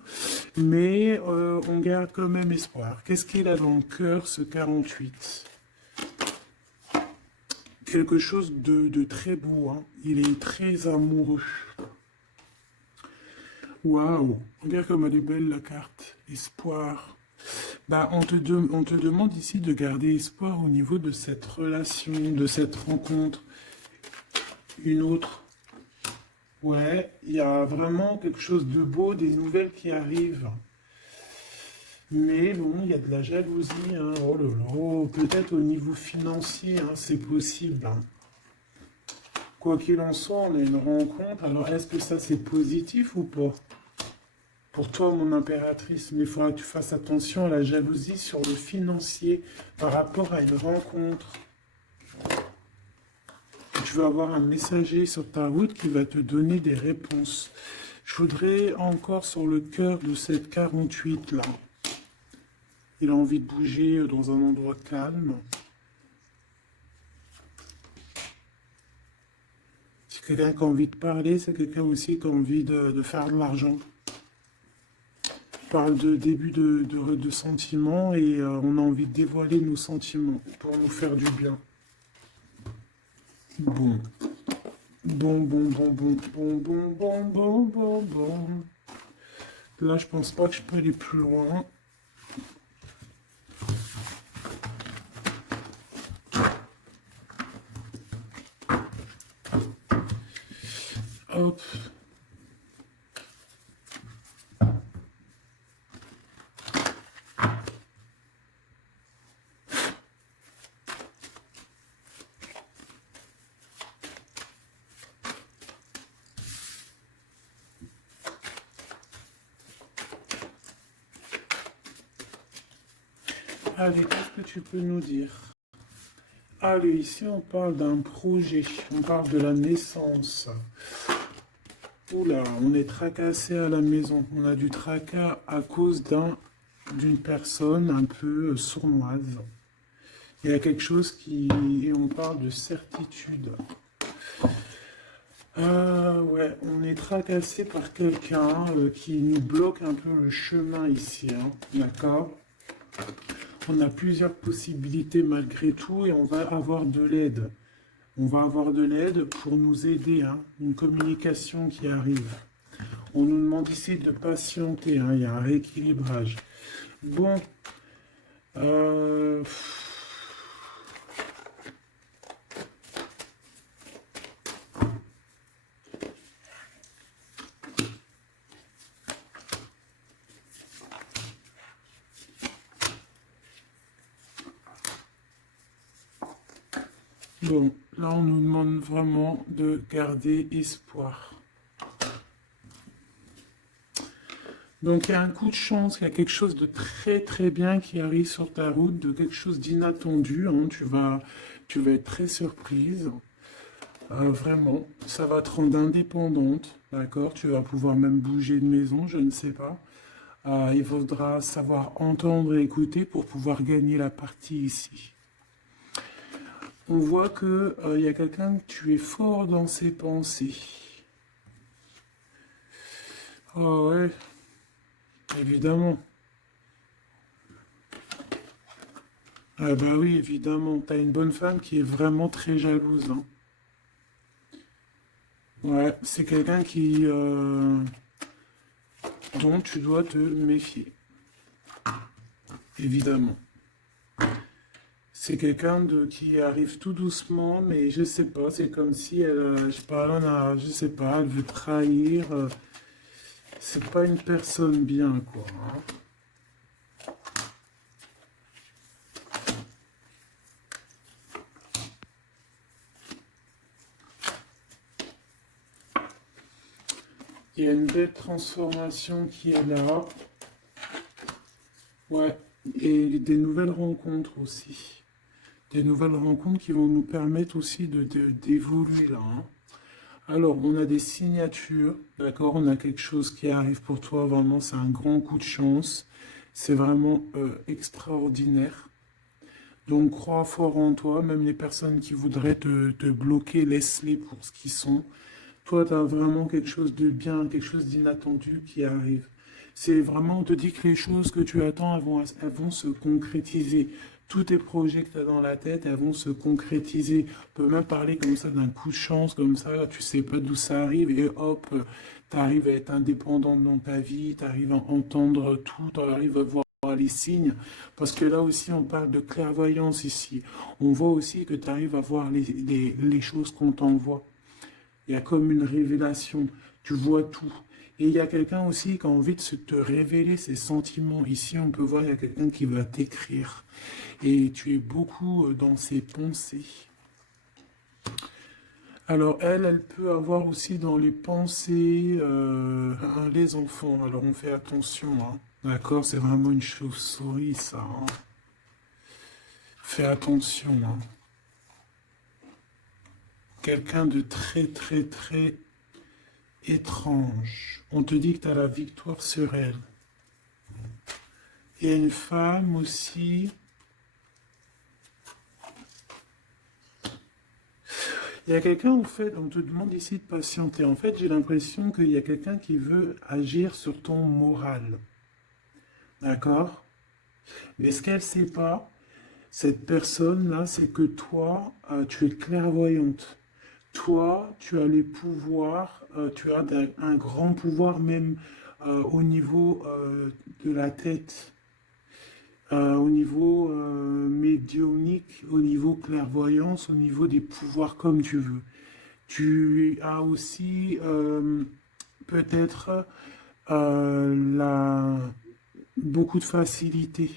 mais on garde quand même espoir. Qu'est-ce qu'il a dans le cœur, ce 48? Quelque chose de très beau, hein. Il est très amoureux. Waouh! Regarde comme elle est belle la carte. Espoir. Bah, on te demande ici de garder espoir au niveau de cette relation, de cette rencontre. Une autre. Ouais, il y a vraiment quelque chose de beau, des nouvelles qui arrivent. Mais bon, il y a de la jalousie, hein. Oh là là, peut-être au niveau financier, hein, c'est possible, hein. Quoi qu'il en soit, on a une rencontre. Alors, est-ce que ça c'est positif ou pas? Pour toi, mon impératrice, mais il faudra que tu fasses attention à la jalousie sur le financier par rapport à une rencontre. Tu vas avoir un messager sur ta route qui va te donner des réponses. Je voudrais encore sur le cœur de cette 48 là. Il a envie de bouger dans un endroit calme. C'est quelqu'un qui a envie de parler, c'est quelqu'un aussi qui a envie de faire de l'argent. Parle de début de sentiments et on a envie de dévoiler nos sentiments pour nous faire du bien. Bon. Bon. Là, je pense pas que je peux aller plus loin. Hop. Allez, qu'est-ce que tu peux nous dire? Allez, ici on parle d'un projet, on parle de la naissance. Oula, on est tracassé à la maison. On a du tracas à cause d'une personne un peu sournoise. Il y a quelque chose qui... Et on parle de certitude. Ouais, on est tracassé par quelqu'un qui nous bloque un peu le chemin ici, hein, d'accord? On a plusieurs possibilités malgré tout et on va avoir de l'aide. On va avoir de l'aide pour nous aider, hein, une communication qui arrive. On nous demande ici de patienter, hein, il y a un rééquilibrage. Bon, euh, bon, là on nous demande vraiment de garder espoir. Donc il y a un coup de chance, il y a quelque chose de très très bien qui arrive sur ta route, de quelque chose d'inattendu, hein. Tu vas être très surprise. Vraiment, ça va te rendre indépendante, d'accord? Tu vas pouvoir même bouger de maison, je ne sais pas. Il faudra savoir entendre et écouter pour pouvoir gagner la partie ici. On voit que il y a quelqu'un que tu es fort dans ses pensées. Oh ouais, évidemment. Ah bah oui, évidemment. T'as une bonne femme qui est vraiment très jalouse, hein. Ouais, c'est quelqu'un dont tu dois te méfier, évidemment. C'est quelqu'un qui arrive tout doucement, mais je sais pas, c'est comme si elle, je sais pas, je sais pas, elle veut trahir. C'est pas une personne bien, quoi, hein. Il y a une belle transformation qui est là. Ouais, et des nouvelles rencontres aussi. Des nouvelles rencontres qui vont nous permettre aussi d'évoluer là, hein. Alors, on a des signatures, d'accord? On a quelque chose qui arrive pour toi, vraiment, c'est un grand coup de chance. C'est vraiment extraordinaire. Donc, crois fort en toi, même les personnes qui voudraient te bloquer, laisse-les pour ce qu'ils sont. Toi, tu as vraiment quelque chose de bien, quelque chose d'inattendu qui arrive. C'est vraiment, on te dit que les choses que tu attends, elles vont se concrétiser. Tous tes projets que tu as dans la tête, elles vont se concrétiser. On peut même parler comme ça d'un coup de chance, comme ça, tu sais pas d'où ça arrive, et hop, tu arrives à être indépendante dans ta vie, tu arrives à entendre tout, tu arrives à voir les signes, parce que là aussi on parle de clairvoyance ici. On voit aussi que tu arrives à voir les choses qu'on t'envoie. Il y a comme une révélation. Tu vois tout. Et il y a quelqu'un aussi qui a envie de te révéler ses sentiments. Ici, on peut voir, il y a quelqu'un qui va t'écrire. Et tu es beaucoup dans ses pensées. Alors, elle peut avoir aussi dans les pensées les enfants. Alors, on fait attention, hein. D'accord? C'est vraiment une chauve-souris, ça, hein. Fais attention, hein. Quelqu'un de très, très, très étrange. On te dit que tu as la victoire sur elle. Il y a une femme aussi. Il y a quelqu'un, en fait, on te demande ici de patienter. En fait, j'ai l'impression qu'il y a quelqu'un qui veut agir sur ton moral. D'accord? Mais ce qu'elle ne sait pas, cette personne-là, c'est que toi, tu es clairvoyante. Toi, tu as les pouvoirs, tu as un grand pouvoir même au niveau de la tête, au niveau médiumnique, au niveau clairvoyance, au niveau des pouvoirs comme tu veux. Tu as aussi peut-être beaucoup de facilité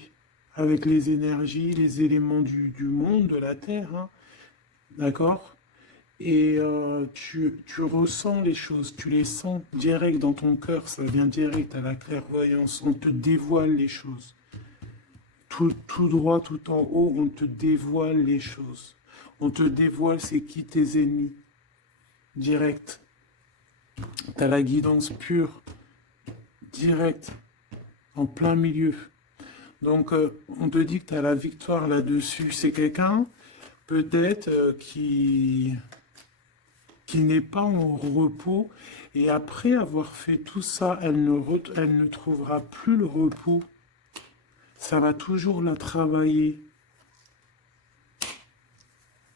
avec les énergies, les éléments du monde, de la Terre, hein, d'accord? Et tu ressens les choses, tu les sens direct dans ton cœur, ça vient direct à la clairvoyance, on te dévoile les choses. Tout droit, tout en haut, on te dévoile les choses. On te dévoile c'est qui tes ennemis, direct. Tu as la guidance pure, direct, en plein milieu. Donc on te dit que tu as la victoire là-dessus. C'est quelqu'un peut-être qui n'est pas en repos, et après avoir fait tout ça, elle ne trouvera plus le repos. Ça va toujours la travailler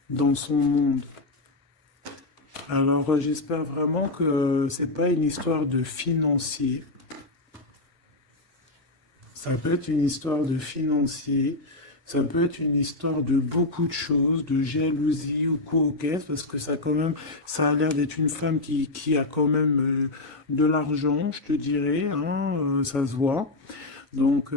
dans son monde. Alors, j'espère vraiment que c'est pas une histoire de financier. Ça peut être une histoire de financier. Ça peut être une histoire de beaucoup de choses, de jalousie ou quoi au caisse, parce que ça quand même, ça a l'air d'être une femme qui a quand même de l'argent, je te dirais, hein, ça se voit. Donc,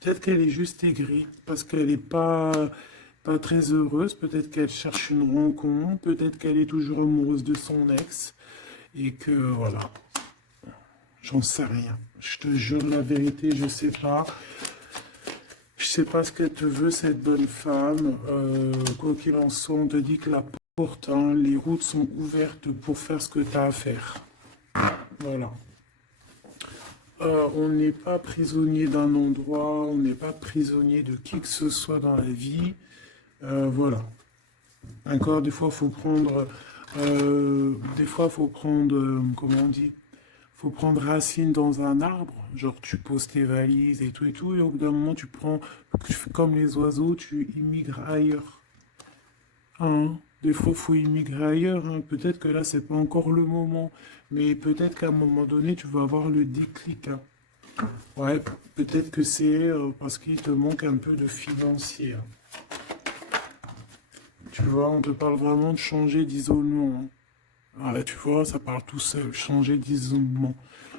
peut-être qu'elle est juste aigrie, parce qu'elle n'est pas très heureuse, peut-être qu'elle cherche une rencontre, peut-être qu'elle est toujours amoureuse de son ex, et que voilà, j'en sais rien. Je te jure la vérité, je sais pas. Je sais pas ce qu'elle te veut, cette bonne femme. Quoi qu'il en soit, on te dit que la porte, hein, les routes sont ouvertes pour faire ce que tu as à faire. Voilà. On n'est pas prisonnier d'un endroit, on n'est pas prisonnier de qui que ce soit dans la vie. Voilà. Encore, des fois, faut prendre, comment on dit, faut prendre racine dans un arbre. Genre, tu poses tes valises et tout, et au bout d'un moment, tu fais comme les oiseaux, tu immigres ailleurs. Hein. Des fois, faut immigrer ailleurs. Hein. Peut-être que là, c'est pas encore le moment, mais peut-être qu'à un moment donné, tu vas avoir le déclic. Hein. Ouais, peut-être que c'est parce qu'il te manque un peu de financier. Hein. Tu vois, on te parle vraiment de changer d'isolement. Hein. Ouais, tu vois, ça parle tout seul. Changer d'isolement.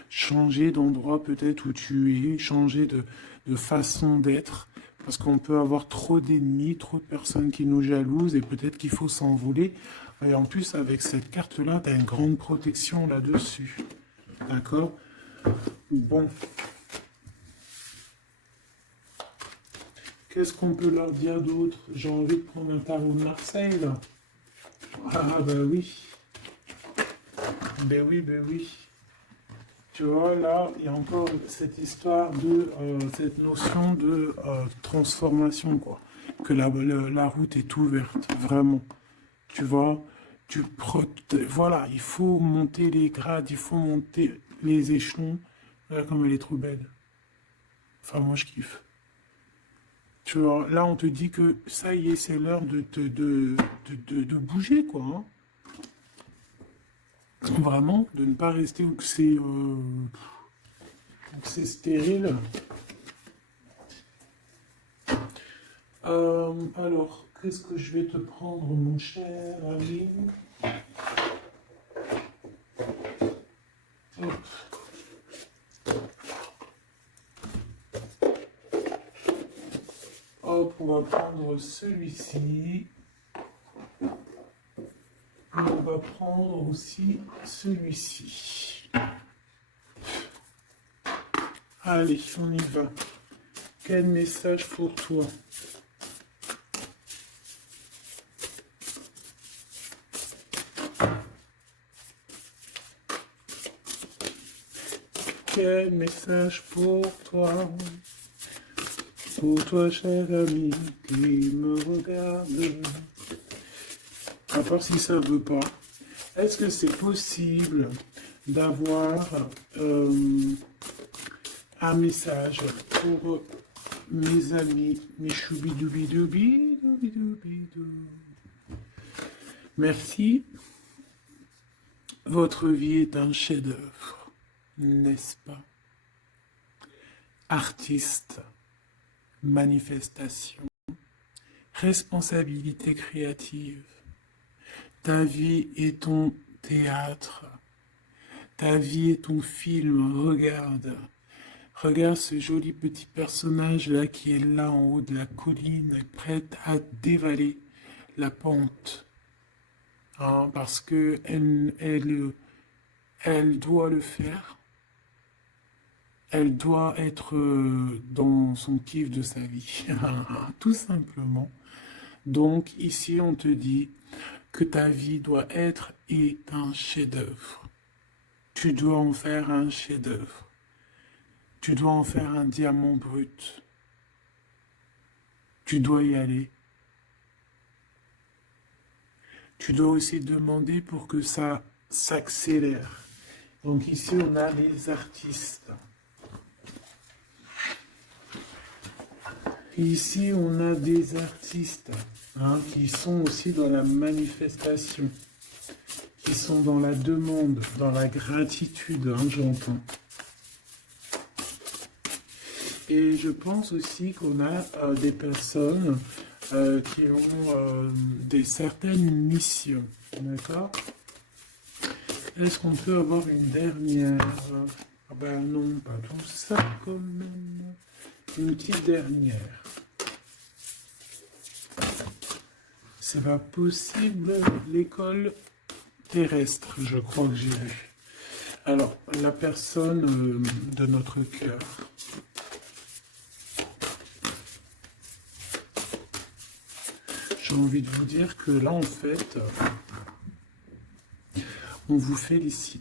Changer d'endroit peut-être où tu es. Changer de façon d'être. Parce qu'on peut avoir trop d'ennemis, trop de personnes qui nous jalousent et peut-être qu'il faut s'envoler. Et en plus, avec cette carte-là, tu as une grande protection là-dessus. D'accord? Bon. Qu'est-ce qu'on peut leur dire d'autre? J'ai envie de prendre un tarot de Marseille, là. Ah, bah oui. Ben oui, ben oui. Tu vois, là, il y a encore cette histoire de, cette notion de transformation, quoi. Que la route est ouverte, vraiment. Tu vois, voilà, il faut monter les grades, il faut monter les échelons. Voilà comme elle est trop belle. Enfin, moi, je kiffe. Tu vois, là, on te dit que ça y est, c'est l'heure de bouger, quoi. Hein. Vraiment, de ne pas rester où que c'est stérile. Alors, qu'est-ce que je vais te prendre, mon cher ami? Hop. Hop, on va prendre celui-ci. Et on va prendre aussi celui-ci. Allez, on y va. Quel message pour toi? Quel message pour toi? Pour toi, cher ami, qui me regarde. À part si ça veut pas. Est-ce que c'est possible d'avoir un message pour mes amis, mes choubidoubidoubidoubidoubidou. Merci. Votre vie est un chef-d'œuvre, n'est-ce pas? Artiste, manifestation, responsabilité créative. Ta vie est ton théâtre. Ta vie est ton film. Regarde. Regarde ce joli petit personnage là qui est là en haut de la colline, prête à dévaler la pente. Hein, parce que elle doit le faire. Elle doit être dans son kiff de sa vie. Tout simplement. Donc ici on te dit que ta vie doit être et un chef-d'œuvre. Tu dois en faire un chef-d'œuvre. Tu dois en faire un diamant brut. Tu dois y aller. Tu dois aussi demander pour que ça s'accélère. Donc ici, on a les artistes. Ici, on a des artistes hein, qui sont aussi dans la manifestation, qui sont dans la demande, dans la gratitude, hein, j'entends. Et je pense aussi qu'on a des personnes qui ont certaines missions, d'accord? Est-ce qu'on peut avoir une dernière? Ah ben non, pas tout ça quand même. Une petite dernière. C'est pas possible, l'école terrestre, je crois que j'ai vu. Alors, la personne de notre cœur. J'ai envie de vous dire que là, en fait, on vous félicite.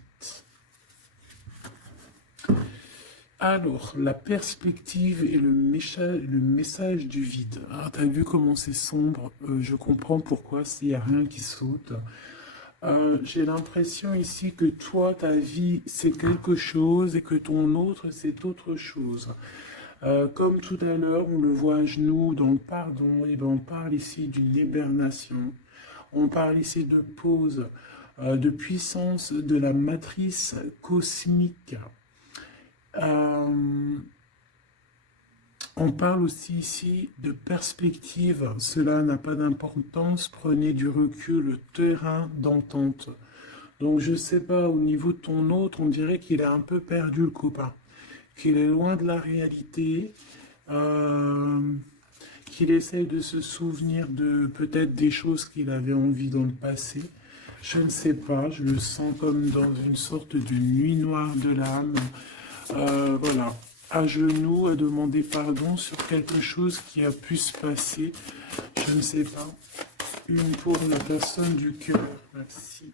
Alors, la perspective et le message du vide. Ah, t'as vu comment c'est sombre? Je comprends pourquoi s'il n'y a rien qui saute. J'ai l'impression ici que toi, ta vie, c'est quelque chose et que ton autre, c'est autre chose. Comme tout à l'heure, on le voit à genoux dans le pardon, et ben on parle ici d'une hibernation. On parle ici de pause, de puissance de la matrice cosmique. On parle aussi ici de perspective. Cela n'a pas d'importance. Prenez du recul, le terrain d'entente. Donc je sais pas, au niveau de ton autre, on dirait qu'il a un peu perdu le copain, qu'il est loin de la réalité, qu'il essaye de se souvenir de peut-être des choses qu'il avait envie dans le passé. Je ne sais pas, je le sens comme dans une sorte de nuit noire de l'âme. Voilà, à genoux, à demander pardon sur quelque chose qui a pu se passer. Je ne sais pas. Une pour la personne du cœur. Merci.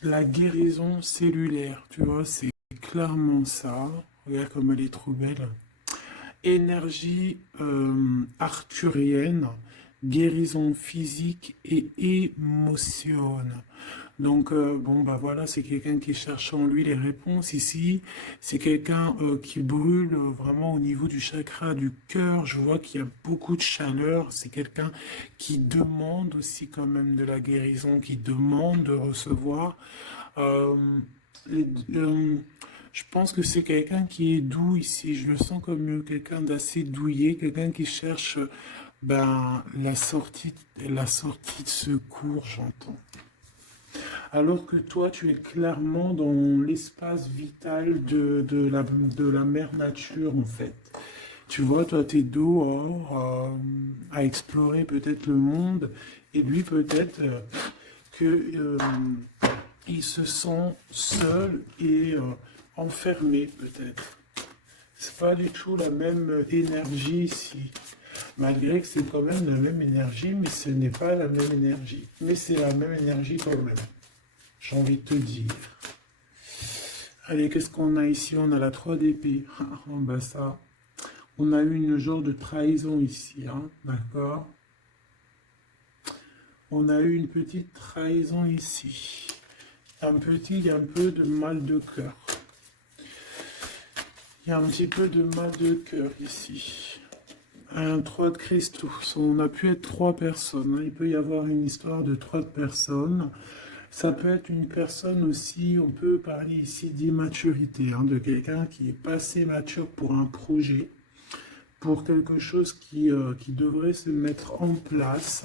La guérison cellulaire, tu vois, c'est clairement ça. Regarde comme elle est trop belle. Énergie arthurienne, guérison physique et émotion. Donc, bon, bah voilà, c'est quelqu'un qui cherche en lui les réponses ici. C'est quelqu'un qui brûle vraiment au niveau du chakra du cœur. Je vois qu'il y a beaucoup de chaleur. C'est quelqu'un qui demande aussi quand même de la guérison, qui demande de recevoir. Euh, les- euh, je pense que c'est quelqu'un qui est doux ici. Je le sens comme quelqu'un d'assez douillet, quelqu'un qui cherche ben, la sortie de secours, j'entends. Alors que toi, tu es clairement dans l'espace vital de la mère nature, en fait. Tu vois, toi, tu es dehors à explorer peut-être le monde, et lui, peut-être que il se sent seul et enfermé, peut-être. C'est pas du tout la même énergie ici. Malgré que c'est quand même la même énergie, mais ce n'est pas la même énergie. Mais c'est la même énergie quand même. J'ai envie de te dire. Allez, qu'est-ce qu'on a ici? On a la 3 d'épée. Ah, bah ça. On a eu une genre de trahison ici, hein, d'accord? On a eu une petite trahison ici. Un peu de mal de cœur. Il y a un petit peu de mal de cœur ici. Un 3 de cristaux. On a pu être 3 personnes. Hein. Il peut y avoir une histoire de 3 personnes. Ça peut être une personne aussi, on peut parler ici d'immaturité, hein, de quelqu'un qui est pas assez mature pour un projet, pour quelque chose qui devrait se mettre en place.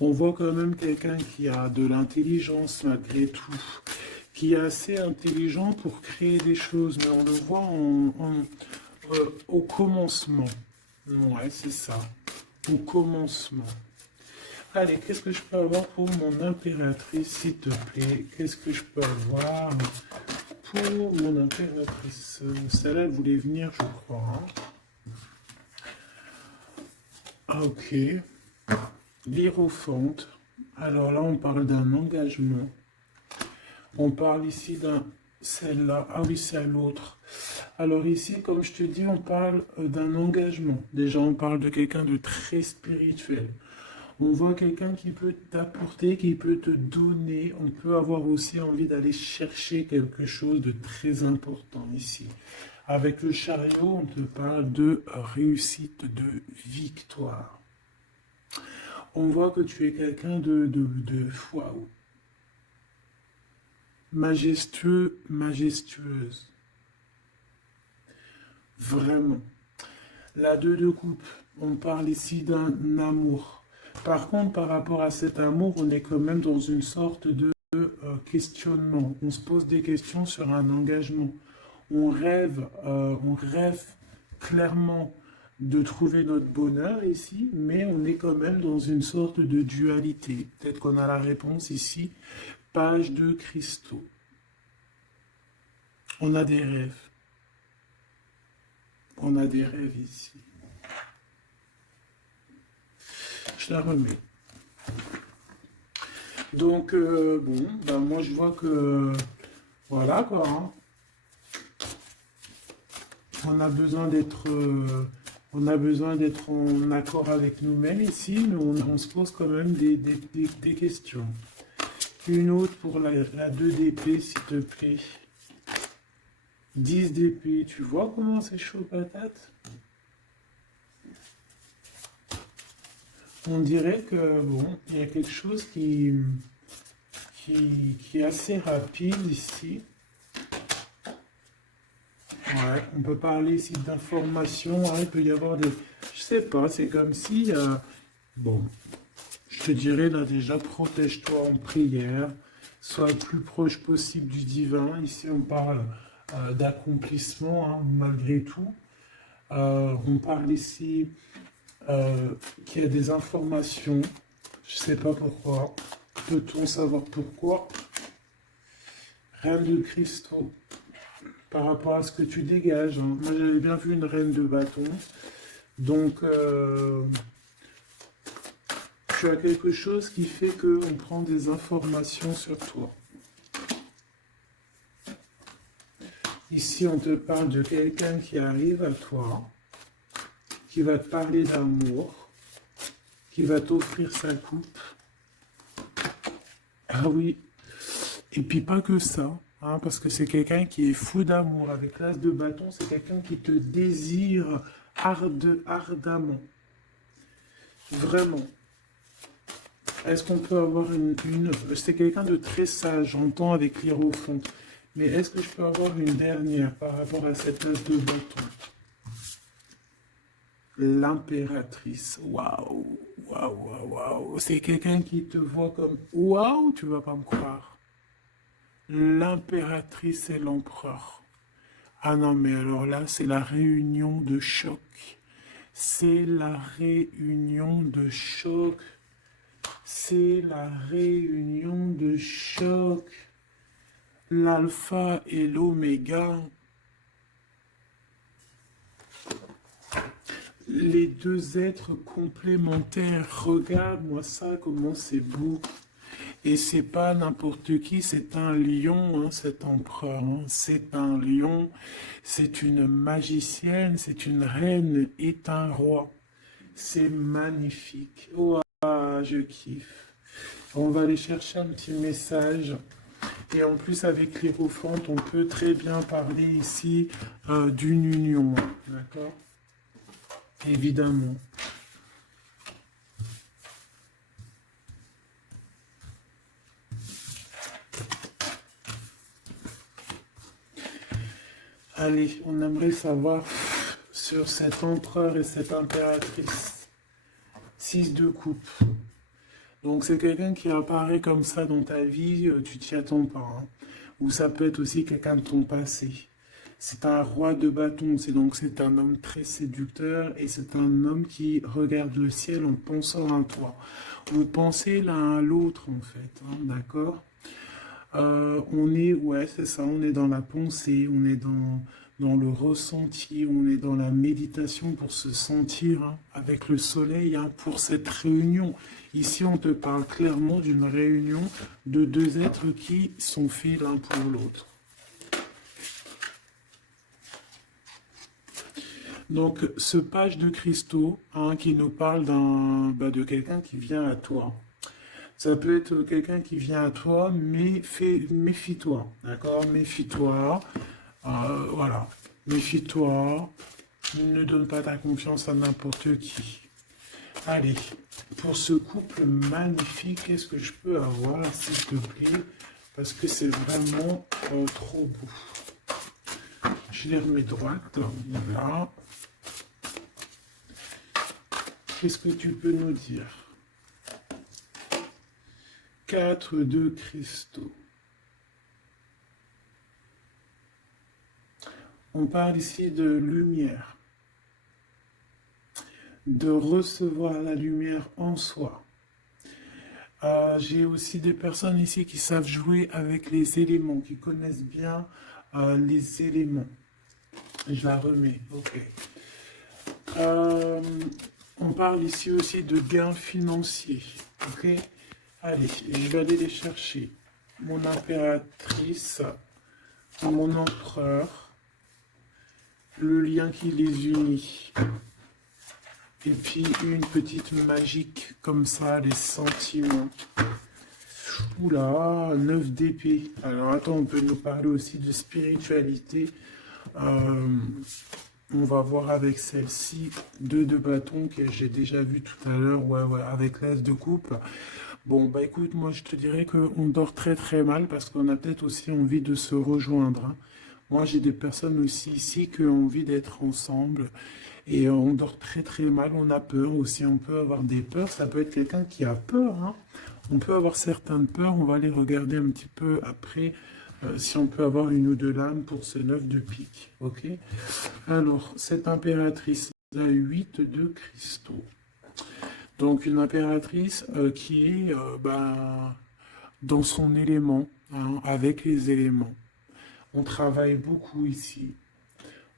On voit quand même quelqu'un qui a de l'intelligence malgré tout, qui est assez intelligent pour créer des choses, mais on le voit au commencement. Ouais, c'est ça, au commencement. Allez, qu'est-ce que je peux avoir pour mon impératrice, s'il te plaît? Qu'est-ce que je peux avoir pour mon impératrice? Celle-là, elle voulait venir, je crois. Hein. Ah, ok. L'Hiérophante. Alors là, on parle d'un engagement. On parle ici d'un... Celle-là. Ah oui, c'est à l'autre. Alors ici, comme je te dis, on parle d'un engagement. Déjà, on parle de quelqu'un de très spirituel. On voit quelqu'un qui peut t'apporter, qui peut te donner. On peut avoir aussi envie d'aller chercher quelque chose de très important ici. Avec le chariot, on te parle de réussite, de victoire. On voit que tu es quelqu'un de waouh, majestueux, majestueuse. Vraiment. La 2 de coupe, on parle ici d'un amour. Par contre, par rapport à cet amour, on est quand même dans une sorte de questionnement. On se pose des questions sur un engagement. On rêve clairement de trouver notre bonheur ici, mais on est quand même dans une sorte de dualité. Peut-être qu'on a la réponse ici. Page de cristaux. On a des rêves. On a des rêves ici. Je la remets. Donc, bon, ben moi je vois que, voilà quoi, hein. On a besoin d'être en accord avec nous-mêmes ici, mais on se pose quand même des questions. Une autre pour la 2 d'épée, s'il te plaît. 10 d'épée, tu vois comment c'est chaud patate? On dirait que, bon, il y a quelque chose qui est assez rapide ici. Ouais, on peut parler ici d'informations, hein, il peut y avoir des... Je sais pas, c'est comme si... bon, je te dirais là déjà, protège-toi en prière, sois le plus proche possible du divin. Ici, on parle d'accomplissement, hein, malgré tout. On parle ici qu'il y a des informations, je sais pas pourquoi. Peut-on savoir pourquoi? Reine de cristaux. Par rapport à ce que tu dégages, hein. Moi, j'avais bien vu une reine de bâton. Donc, tu as quelque chose qui fait qu'on prend des informations sur toi. Ici, on te parle de quelqu'un qui arrive à toi, qui va te parler d'amour, qui va t'offrir sa coupe. Ah oui, et puis pas que ça, hein, parce que c'est quelqu'un qui est fou d'amour. Avec l'as de bâton, c'est quelqu'un qui te désire ardemment. Vraiment. Est-ce qu'on peut avoir c'est quelqu'un de très sage, j'entends avec l'hiérophant. Mais est-ce que je peux avoir une dernière par rapport à cette as de bâton? L'impératrice. Waouh, waouh, waouh, waouh. C'est quelqu'un qui te voit comme waouh, tu vas pas me croire. L'impératrice et l'empereur. Ah non, mais alors là, c'est la réunion de choc. C'est la réunion de choc. C'est la réunion de choc. L'alpha et l'oméga. Les deux êtres complémentaires. Regarde-moi ça, comment c'est beau. Et c'est pas n'importe qui, c'est un lion, hein, cet empereur. Hein. C'est un lion, c'est une magicienne, c'est une reine et un roi. C'est magnifique. Oh, je kiffe. On va aller chercher un petit message. Et en plus, avec l'hiérophante, on peut très bien parler ici d'une union. D'accord? Évidemment. Allez, on aimerait savoir sur cet empereur et cette impératrice. 6 de coupe. Donc c'est quelqu'un qui apparaît comme ça dans ta vie, tu t'y attends pas. Hein. Ou ça peut être aussi quelqu'un de ton passé. C'est un roi de bâton, c'est un homme très séducteur et c'est un homme qui regarde le ciel en pensant à toi. Vous pensez l'un à l'autre en fait, hein, d'accord? Ouais, c'est ça, on est dans la pensée, on est dans le ressenti, on est dans la méditation pour se sentir hein, avec le soleil hein, pour cette réunion. Ici, on te parle clairement d'une réunion de deux êtres qui sont faits l'un pour l'autre. Donc, ce page de cristaux hein, qui nous parle de quelqu'un qui vient à toi. Ça peut être quelqu'un qui vient à toi, mais méfie-toi, d'accord? Méfie-toi, voilà. Méfie-toi, ne donne pas ta confiance à n'importe qui. Allez, pour ce couple magnifique, qu'est-ce que je peux avoir, s'il te plaît? Parce que c'est vraiment trop beau. Je les remets droite, voilà. Qu'est-ce que tu peux nous dire? 4 de cristaux. On parle ici de lumière, de recevoir la lumière en soi. J'ai aussi des personnes ici qui savent jouer avec les éléments, qui connaissent bien les éléments. Je la remets, ok. On parle ici aussi de gains financiers, ok. Allez, je vais aller les chercher. Mon impératrice, mon empereur, le lien qui les unit. Et puis une petite magique comme ça, les sentiments. Oula, 9 d'épée. Alors attends, on peut nous parler aussi de spiritualité. On va voir avec celle-ci, 2 de bâton que j'ai déjà vu tout à l'heure, ouais, avec l'as de coupe. Bon, bah écoute, moi je te dirais qu'on dort très très mal parce qu'on a peut-être aussi envie de se rejoindre, hein. Moi j'ai des personnes aussi ici qui ont envie d'être ensemble et on dort très très mal, on a peur aussi, on peut avoir des peurs, ça peut être quelqu'un qui a peur, hein. On peut avoir certaines peurs, on va les regarder un petit peu après si on peut avoir une ou deux lames pour ce 9 de pique, ok? Alors, cette impératrice a 8 de cristaux. Donc une impératrice qui est dans son élément, hein, avec les éléments. On travaille beaucoup ici.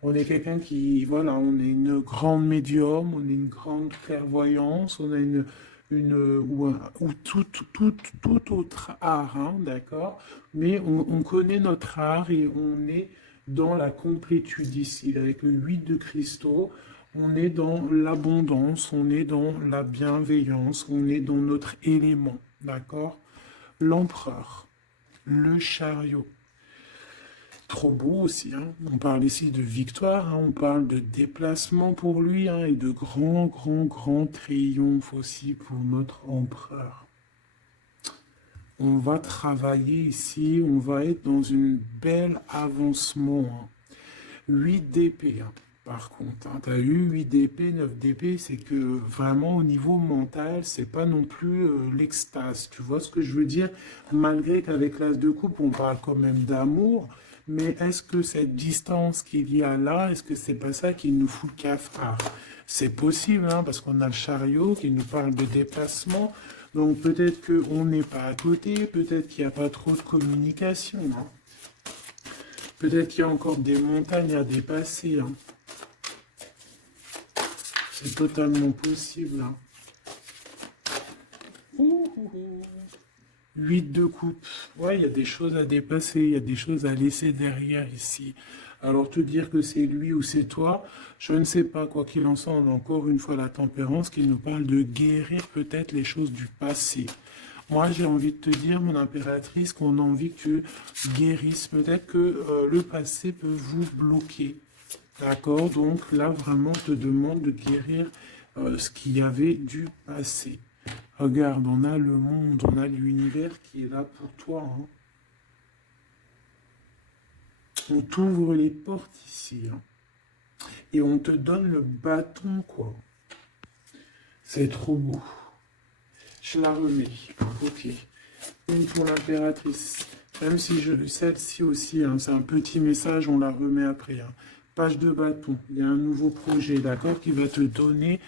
On est quelqu'un qui, voilà, on est une grande médium, on est une grande clairvoyance, on a ou tout autre art, hein, d'accord? Mais on connaît notre art et on est dans la complétude ici. Avec le 8 de cristaux, on est dans l'abondance, on est dans la bienveillance, on est dans notre élément, d'accord? L'empereur, le chariot. Trop beau aussi, hein. On parle ici de victoire, hein. On parle de déplacement pour lui, hein, et de grand triomphe aussi pour notre empereur. On va travailler ici, on va être dans une belle avancement, hein. 8 d'épée, hein. Par contre, hein, tu as eu 8 d'épée, 9 d'épée, c'est que vraiment au niveau mental, c'est pas non plus l'extase. Tu vois ce que je veux dire? Malgré qu'avec l'as de coupe, on parle quand même d'amour, mais est-ce que cette distance qu'il y a là, est-ce que c'est pas ça qui nous fout le cafard? C'est possible, hein, parce qu'on a le chariot qui nous parle de déplacement, donc peut-être qu'on n'est pas à côté, peut-être qu'il n'y a pas trop de communication, hein. Peut-être qu'il y a encore des montagnes à dépasser, hein. C'est totalement possible, hein. 8 de coupe. Ouais, il y a des choses à dépasser, il y a des choses à laisser derrière ici. Alors te dire que c'est lui ou c'est toi, je ne sais pas, quoi qu'il en soit, on a encore une fois la tempérance qui nous parle de guérir peut-être les choses du passé. Moi, j'ai envie de te dire, mon impératrice, qu'on a envie que tu guérisses. Peut-être que le passé peut vous bloquer. D'accord? Donc là, vraiment, on te demande de guérir ce qu'il y avait du passé. Regarde, on a le monde, on a l'univers qui est là pour toi, hein. On t'ouvre les portes ici, hein. Et on te donne le bâton, quoi. C'est trop beau. Je la remets. Ok. Une pour l'impératrice. Même si celle-ci aussi, hein, c'est un petit message, on la remet après, hein. Page de bâton. Il y a un nouveau projet, d'accord, qui va te donner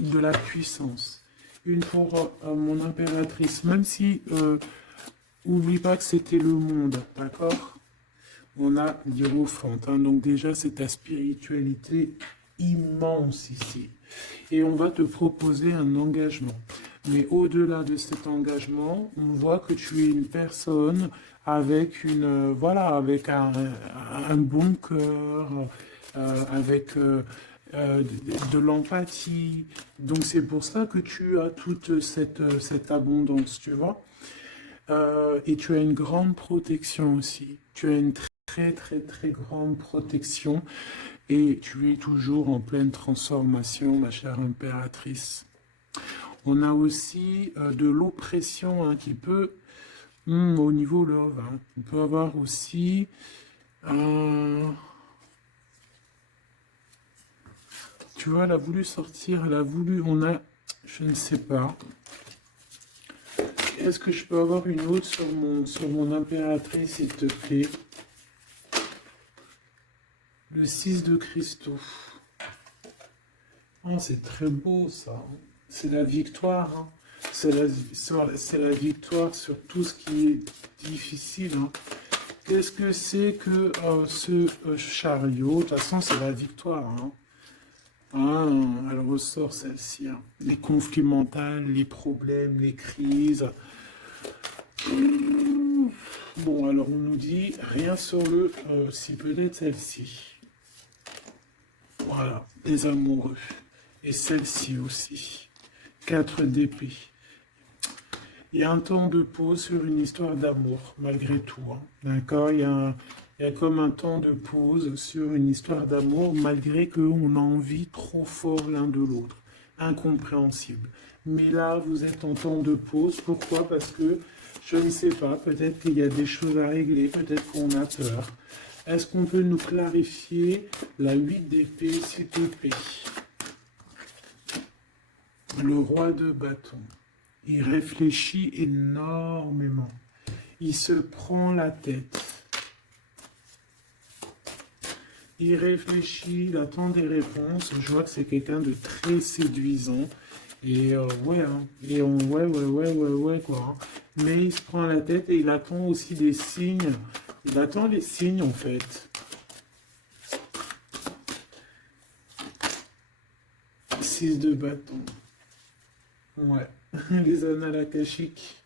de la puissance. Une pour mon impératrice. Même si, oublie pas que c'était le monde, d'accord? On a l'hiérophante, hein, donc déjà c'est ta spiritualité immense ici. Et on va te proposer un engagement. Mais au-delà de cet engagement, on voit que tu es une personne avec avec un bon cœur, avec de l'empathie. Donc c'est pour ça que tu as toute cette abondance, tu vois. Et tu as une grande protection aussi. Tu as une très très très grande protection et tu es toujours en pleine transformation, ma chère impératrice. On a aussi de l'oppression hein, qui peut, au niveau love, hein, on peut avoir aussi, euh, tu vois, elle a voulu sortir, elle a voulu, on a, je ne sais pas. Est-ce que je peux avoir une autre sur mon impératrice, s'il te plaît? Le 6 de cristaux. Oh, c'est très beau ça. C'est la victoire. Hein. C'est la victoire sur tout ce qui est difficile. Hein. Qu'est-ce que c'est que ce chariot? De toute façon, c'est la victoire. Hein. Ah, elle ressort celle-ci. Hein. Les conflits mentaux, les problèmes, les crises. Bon, alors on nous dit rien sur le si peut-être celle-ci. Voilà, les amoureux. Et celle-ci aussi. 4 d'épée. Il y a un temps de pause sur une histoire d'amour, malgré tout. Hein. D'accord, il y a comme un temps de pause sur une histoire d'amour, malgré qu'on a envie trop fort l'un de l'autre. Incompréhensible. Mais là, vous êtes en temps de pause. Pourquoi? Parce que, je ne sais pas, peut-être qu'il y a des choses à régler, peut-être qu'on a peur. Est-ce qu'on peut nous clarifier la 8 d'épée, s'il te plaît? Le roi de bâton. Il réfléchit énormément. Il se prend la tête. Il réfléchit, il attend des réponses. Je vois que c'est quelqu'un de très séduisant. Et ouais, hein. Et ouais, quoi. Hein. Mais il se prend la tête et il attend aussi des signes. Il attend les signes, en fait. 6 de bâton. Ouais. Les annales akashiques.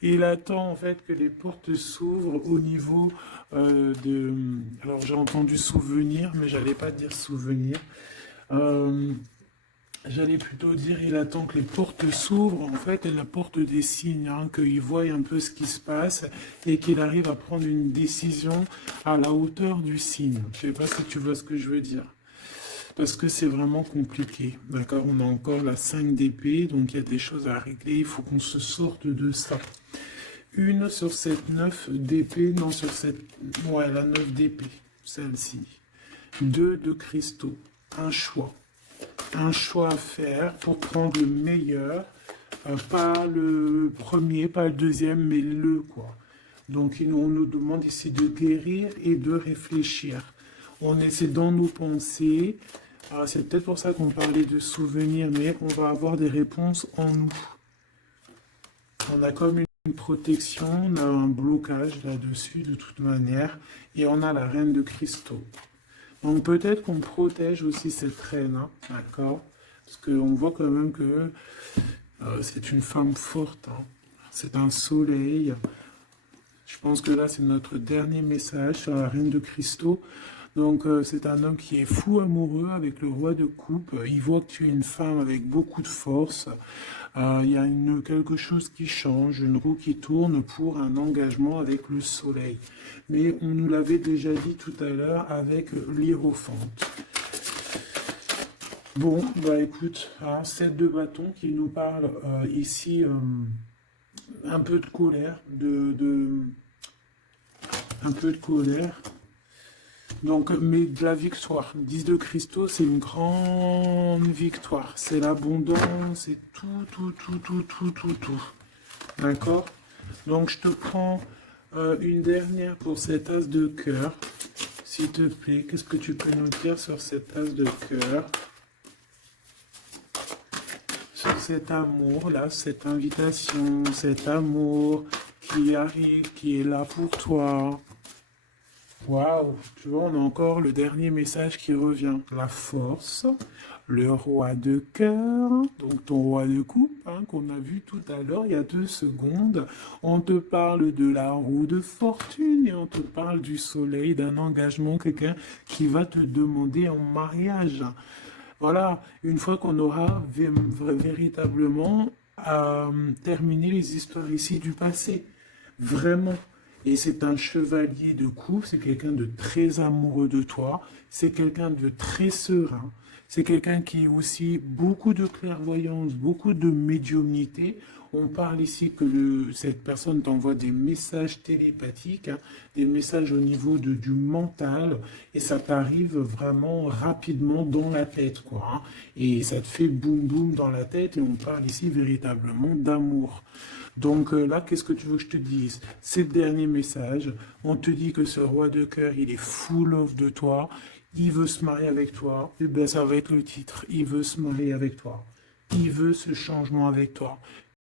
Il attend en fait que les portes s'ouvrent au niveau de... Alors j'ai entendu souvenir, mais j'allais pas dire souvenir. J'allais plutôt dire il attend que les portes s'ouvrent, en fait, et la porte des signes, hein, qu'il voie un peu ce qui se passe et qu'il arrive à prendre une décision à la hauteur du signe. Je sais pas si tu vois ce que je veux dire. Parce que c'est vraiment compliqué. D'accord, on a encore la 5 d'épée, donc il y a des choses à régler, il faut qu'on se sorte de ça. Une sur cette 9 d'épée, non sur cette... Ouais, la 9 d'épée, celle-ci. 2 de cristaux, un choix. Un choix à faire pour prendre le meilleur. Pas le premier, pas le deuxième, mais le quoi. Donc on nous demande ici de guérir et de réfléchir. On essaie dans nos pensées. C'est peut-être pour ça qu'on parlait de souvenirs, mais on va avoir des réponses en nous. On a comme une protection, on a un blocage là-dessus de toute manière, et on a la reine de cristaux. Donc peut-être qu'on protège aussi cette reine, hein, d'accord? Parce qu'on voit quand même que c'est une femme forte, hein. C'est un soleil. Je pense que là, c'est notre dernier message sur la reine de cristaux. Donc, c'est un homme qui est fou amoureux avec le roi de coupe. Il voit que tu es une femme avec beaucoup de force. Il y a quelque chose qui change, une roue qui tourne pour un engagement avec le soleil. Mais on nous l'avait déjà dit tout à l'heure avec l'hiérophante. Bon, bah écoute, 7 de bâton qui nous parle ici un peu de colère, un peu de colère. Donc, mais de la victoire. 10 de cristaux, c'est une grande victoire. C'est l'abondance, c'est tout. D'accord? Donc, je te prends une dernière pour cet as de cœur. S'il te plaît, qu'est-ce que tu peux nous dire sur cet as de cœur? Sur cet amour-là, cette invitation, cet amour qui arrive, qui est là pour toi. Waouh, tu vois, on a encore le dernier message qui revient. La force, le roi de cœur, donc ton roi de coupe, hein, qu'on a vu tout à l'heure, il y a 2 secondes. On te parle de la roue de fortune et on te parle du soleil, d'un engagement, quelqu'un qui va te demander en mariage. Voilà, une fois qu'on aura véritablement terminé les histoires ici du passé. Vraiment. Et c'est un chevalier de coupe, c'est quelqu'un de très amoureux de toi, c'est quelqu'un de très serein, c'est quelqu'un qui a aussi beaucoup de clairvoyance, beaucoup de médiumnité. On parle ici que cette personne t'envoie des messages télépathiques, hein, des messages au niveau du mental, et ça t'arrive vraiment rapidement dans la tête, quoi, hein. Et ça te fait boum boum dans la tête, et on parle ici véritablement d'amour. Donc là, qu'est-ce que tu veux que je te dise? C'est le dernier message. On te dit que ce roi de cœur, il est full of de toi. Il veut se marier avec toi. Et bien, ça va être le titre. Il veut se marier avec toi. Il veut ce changement avec toi.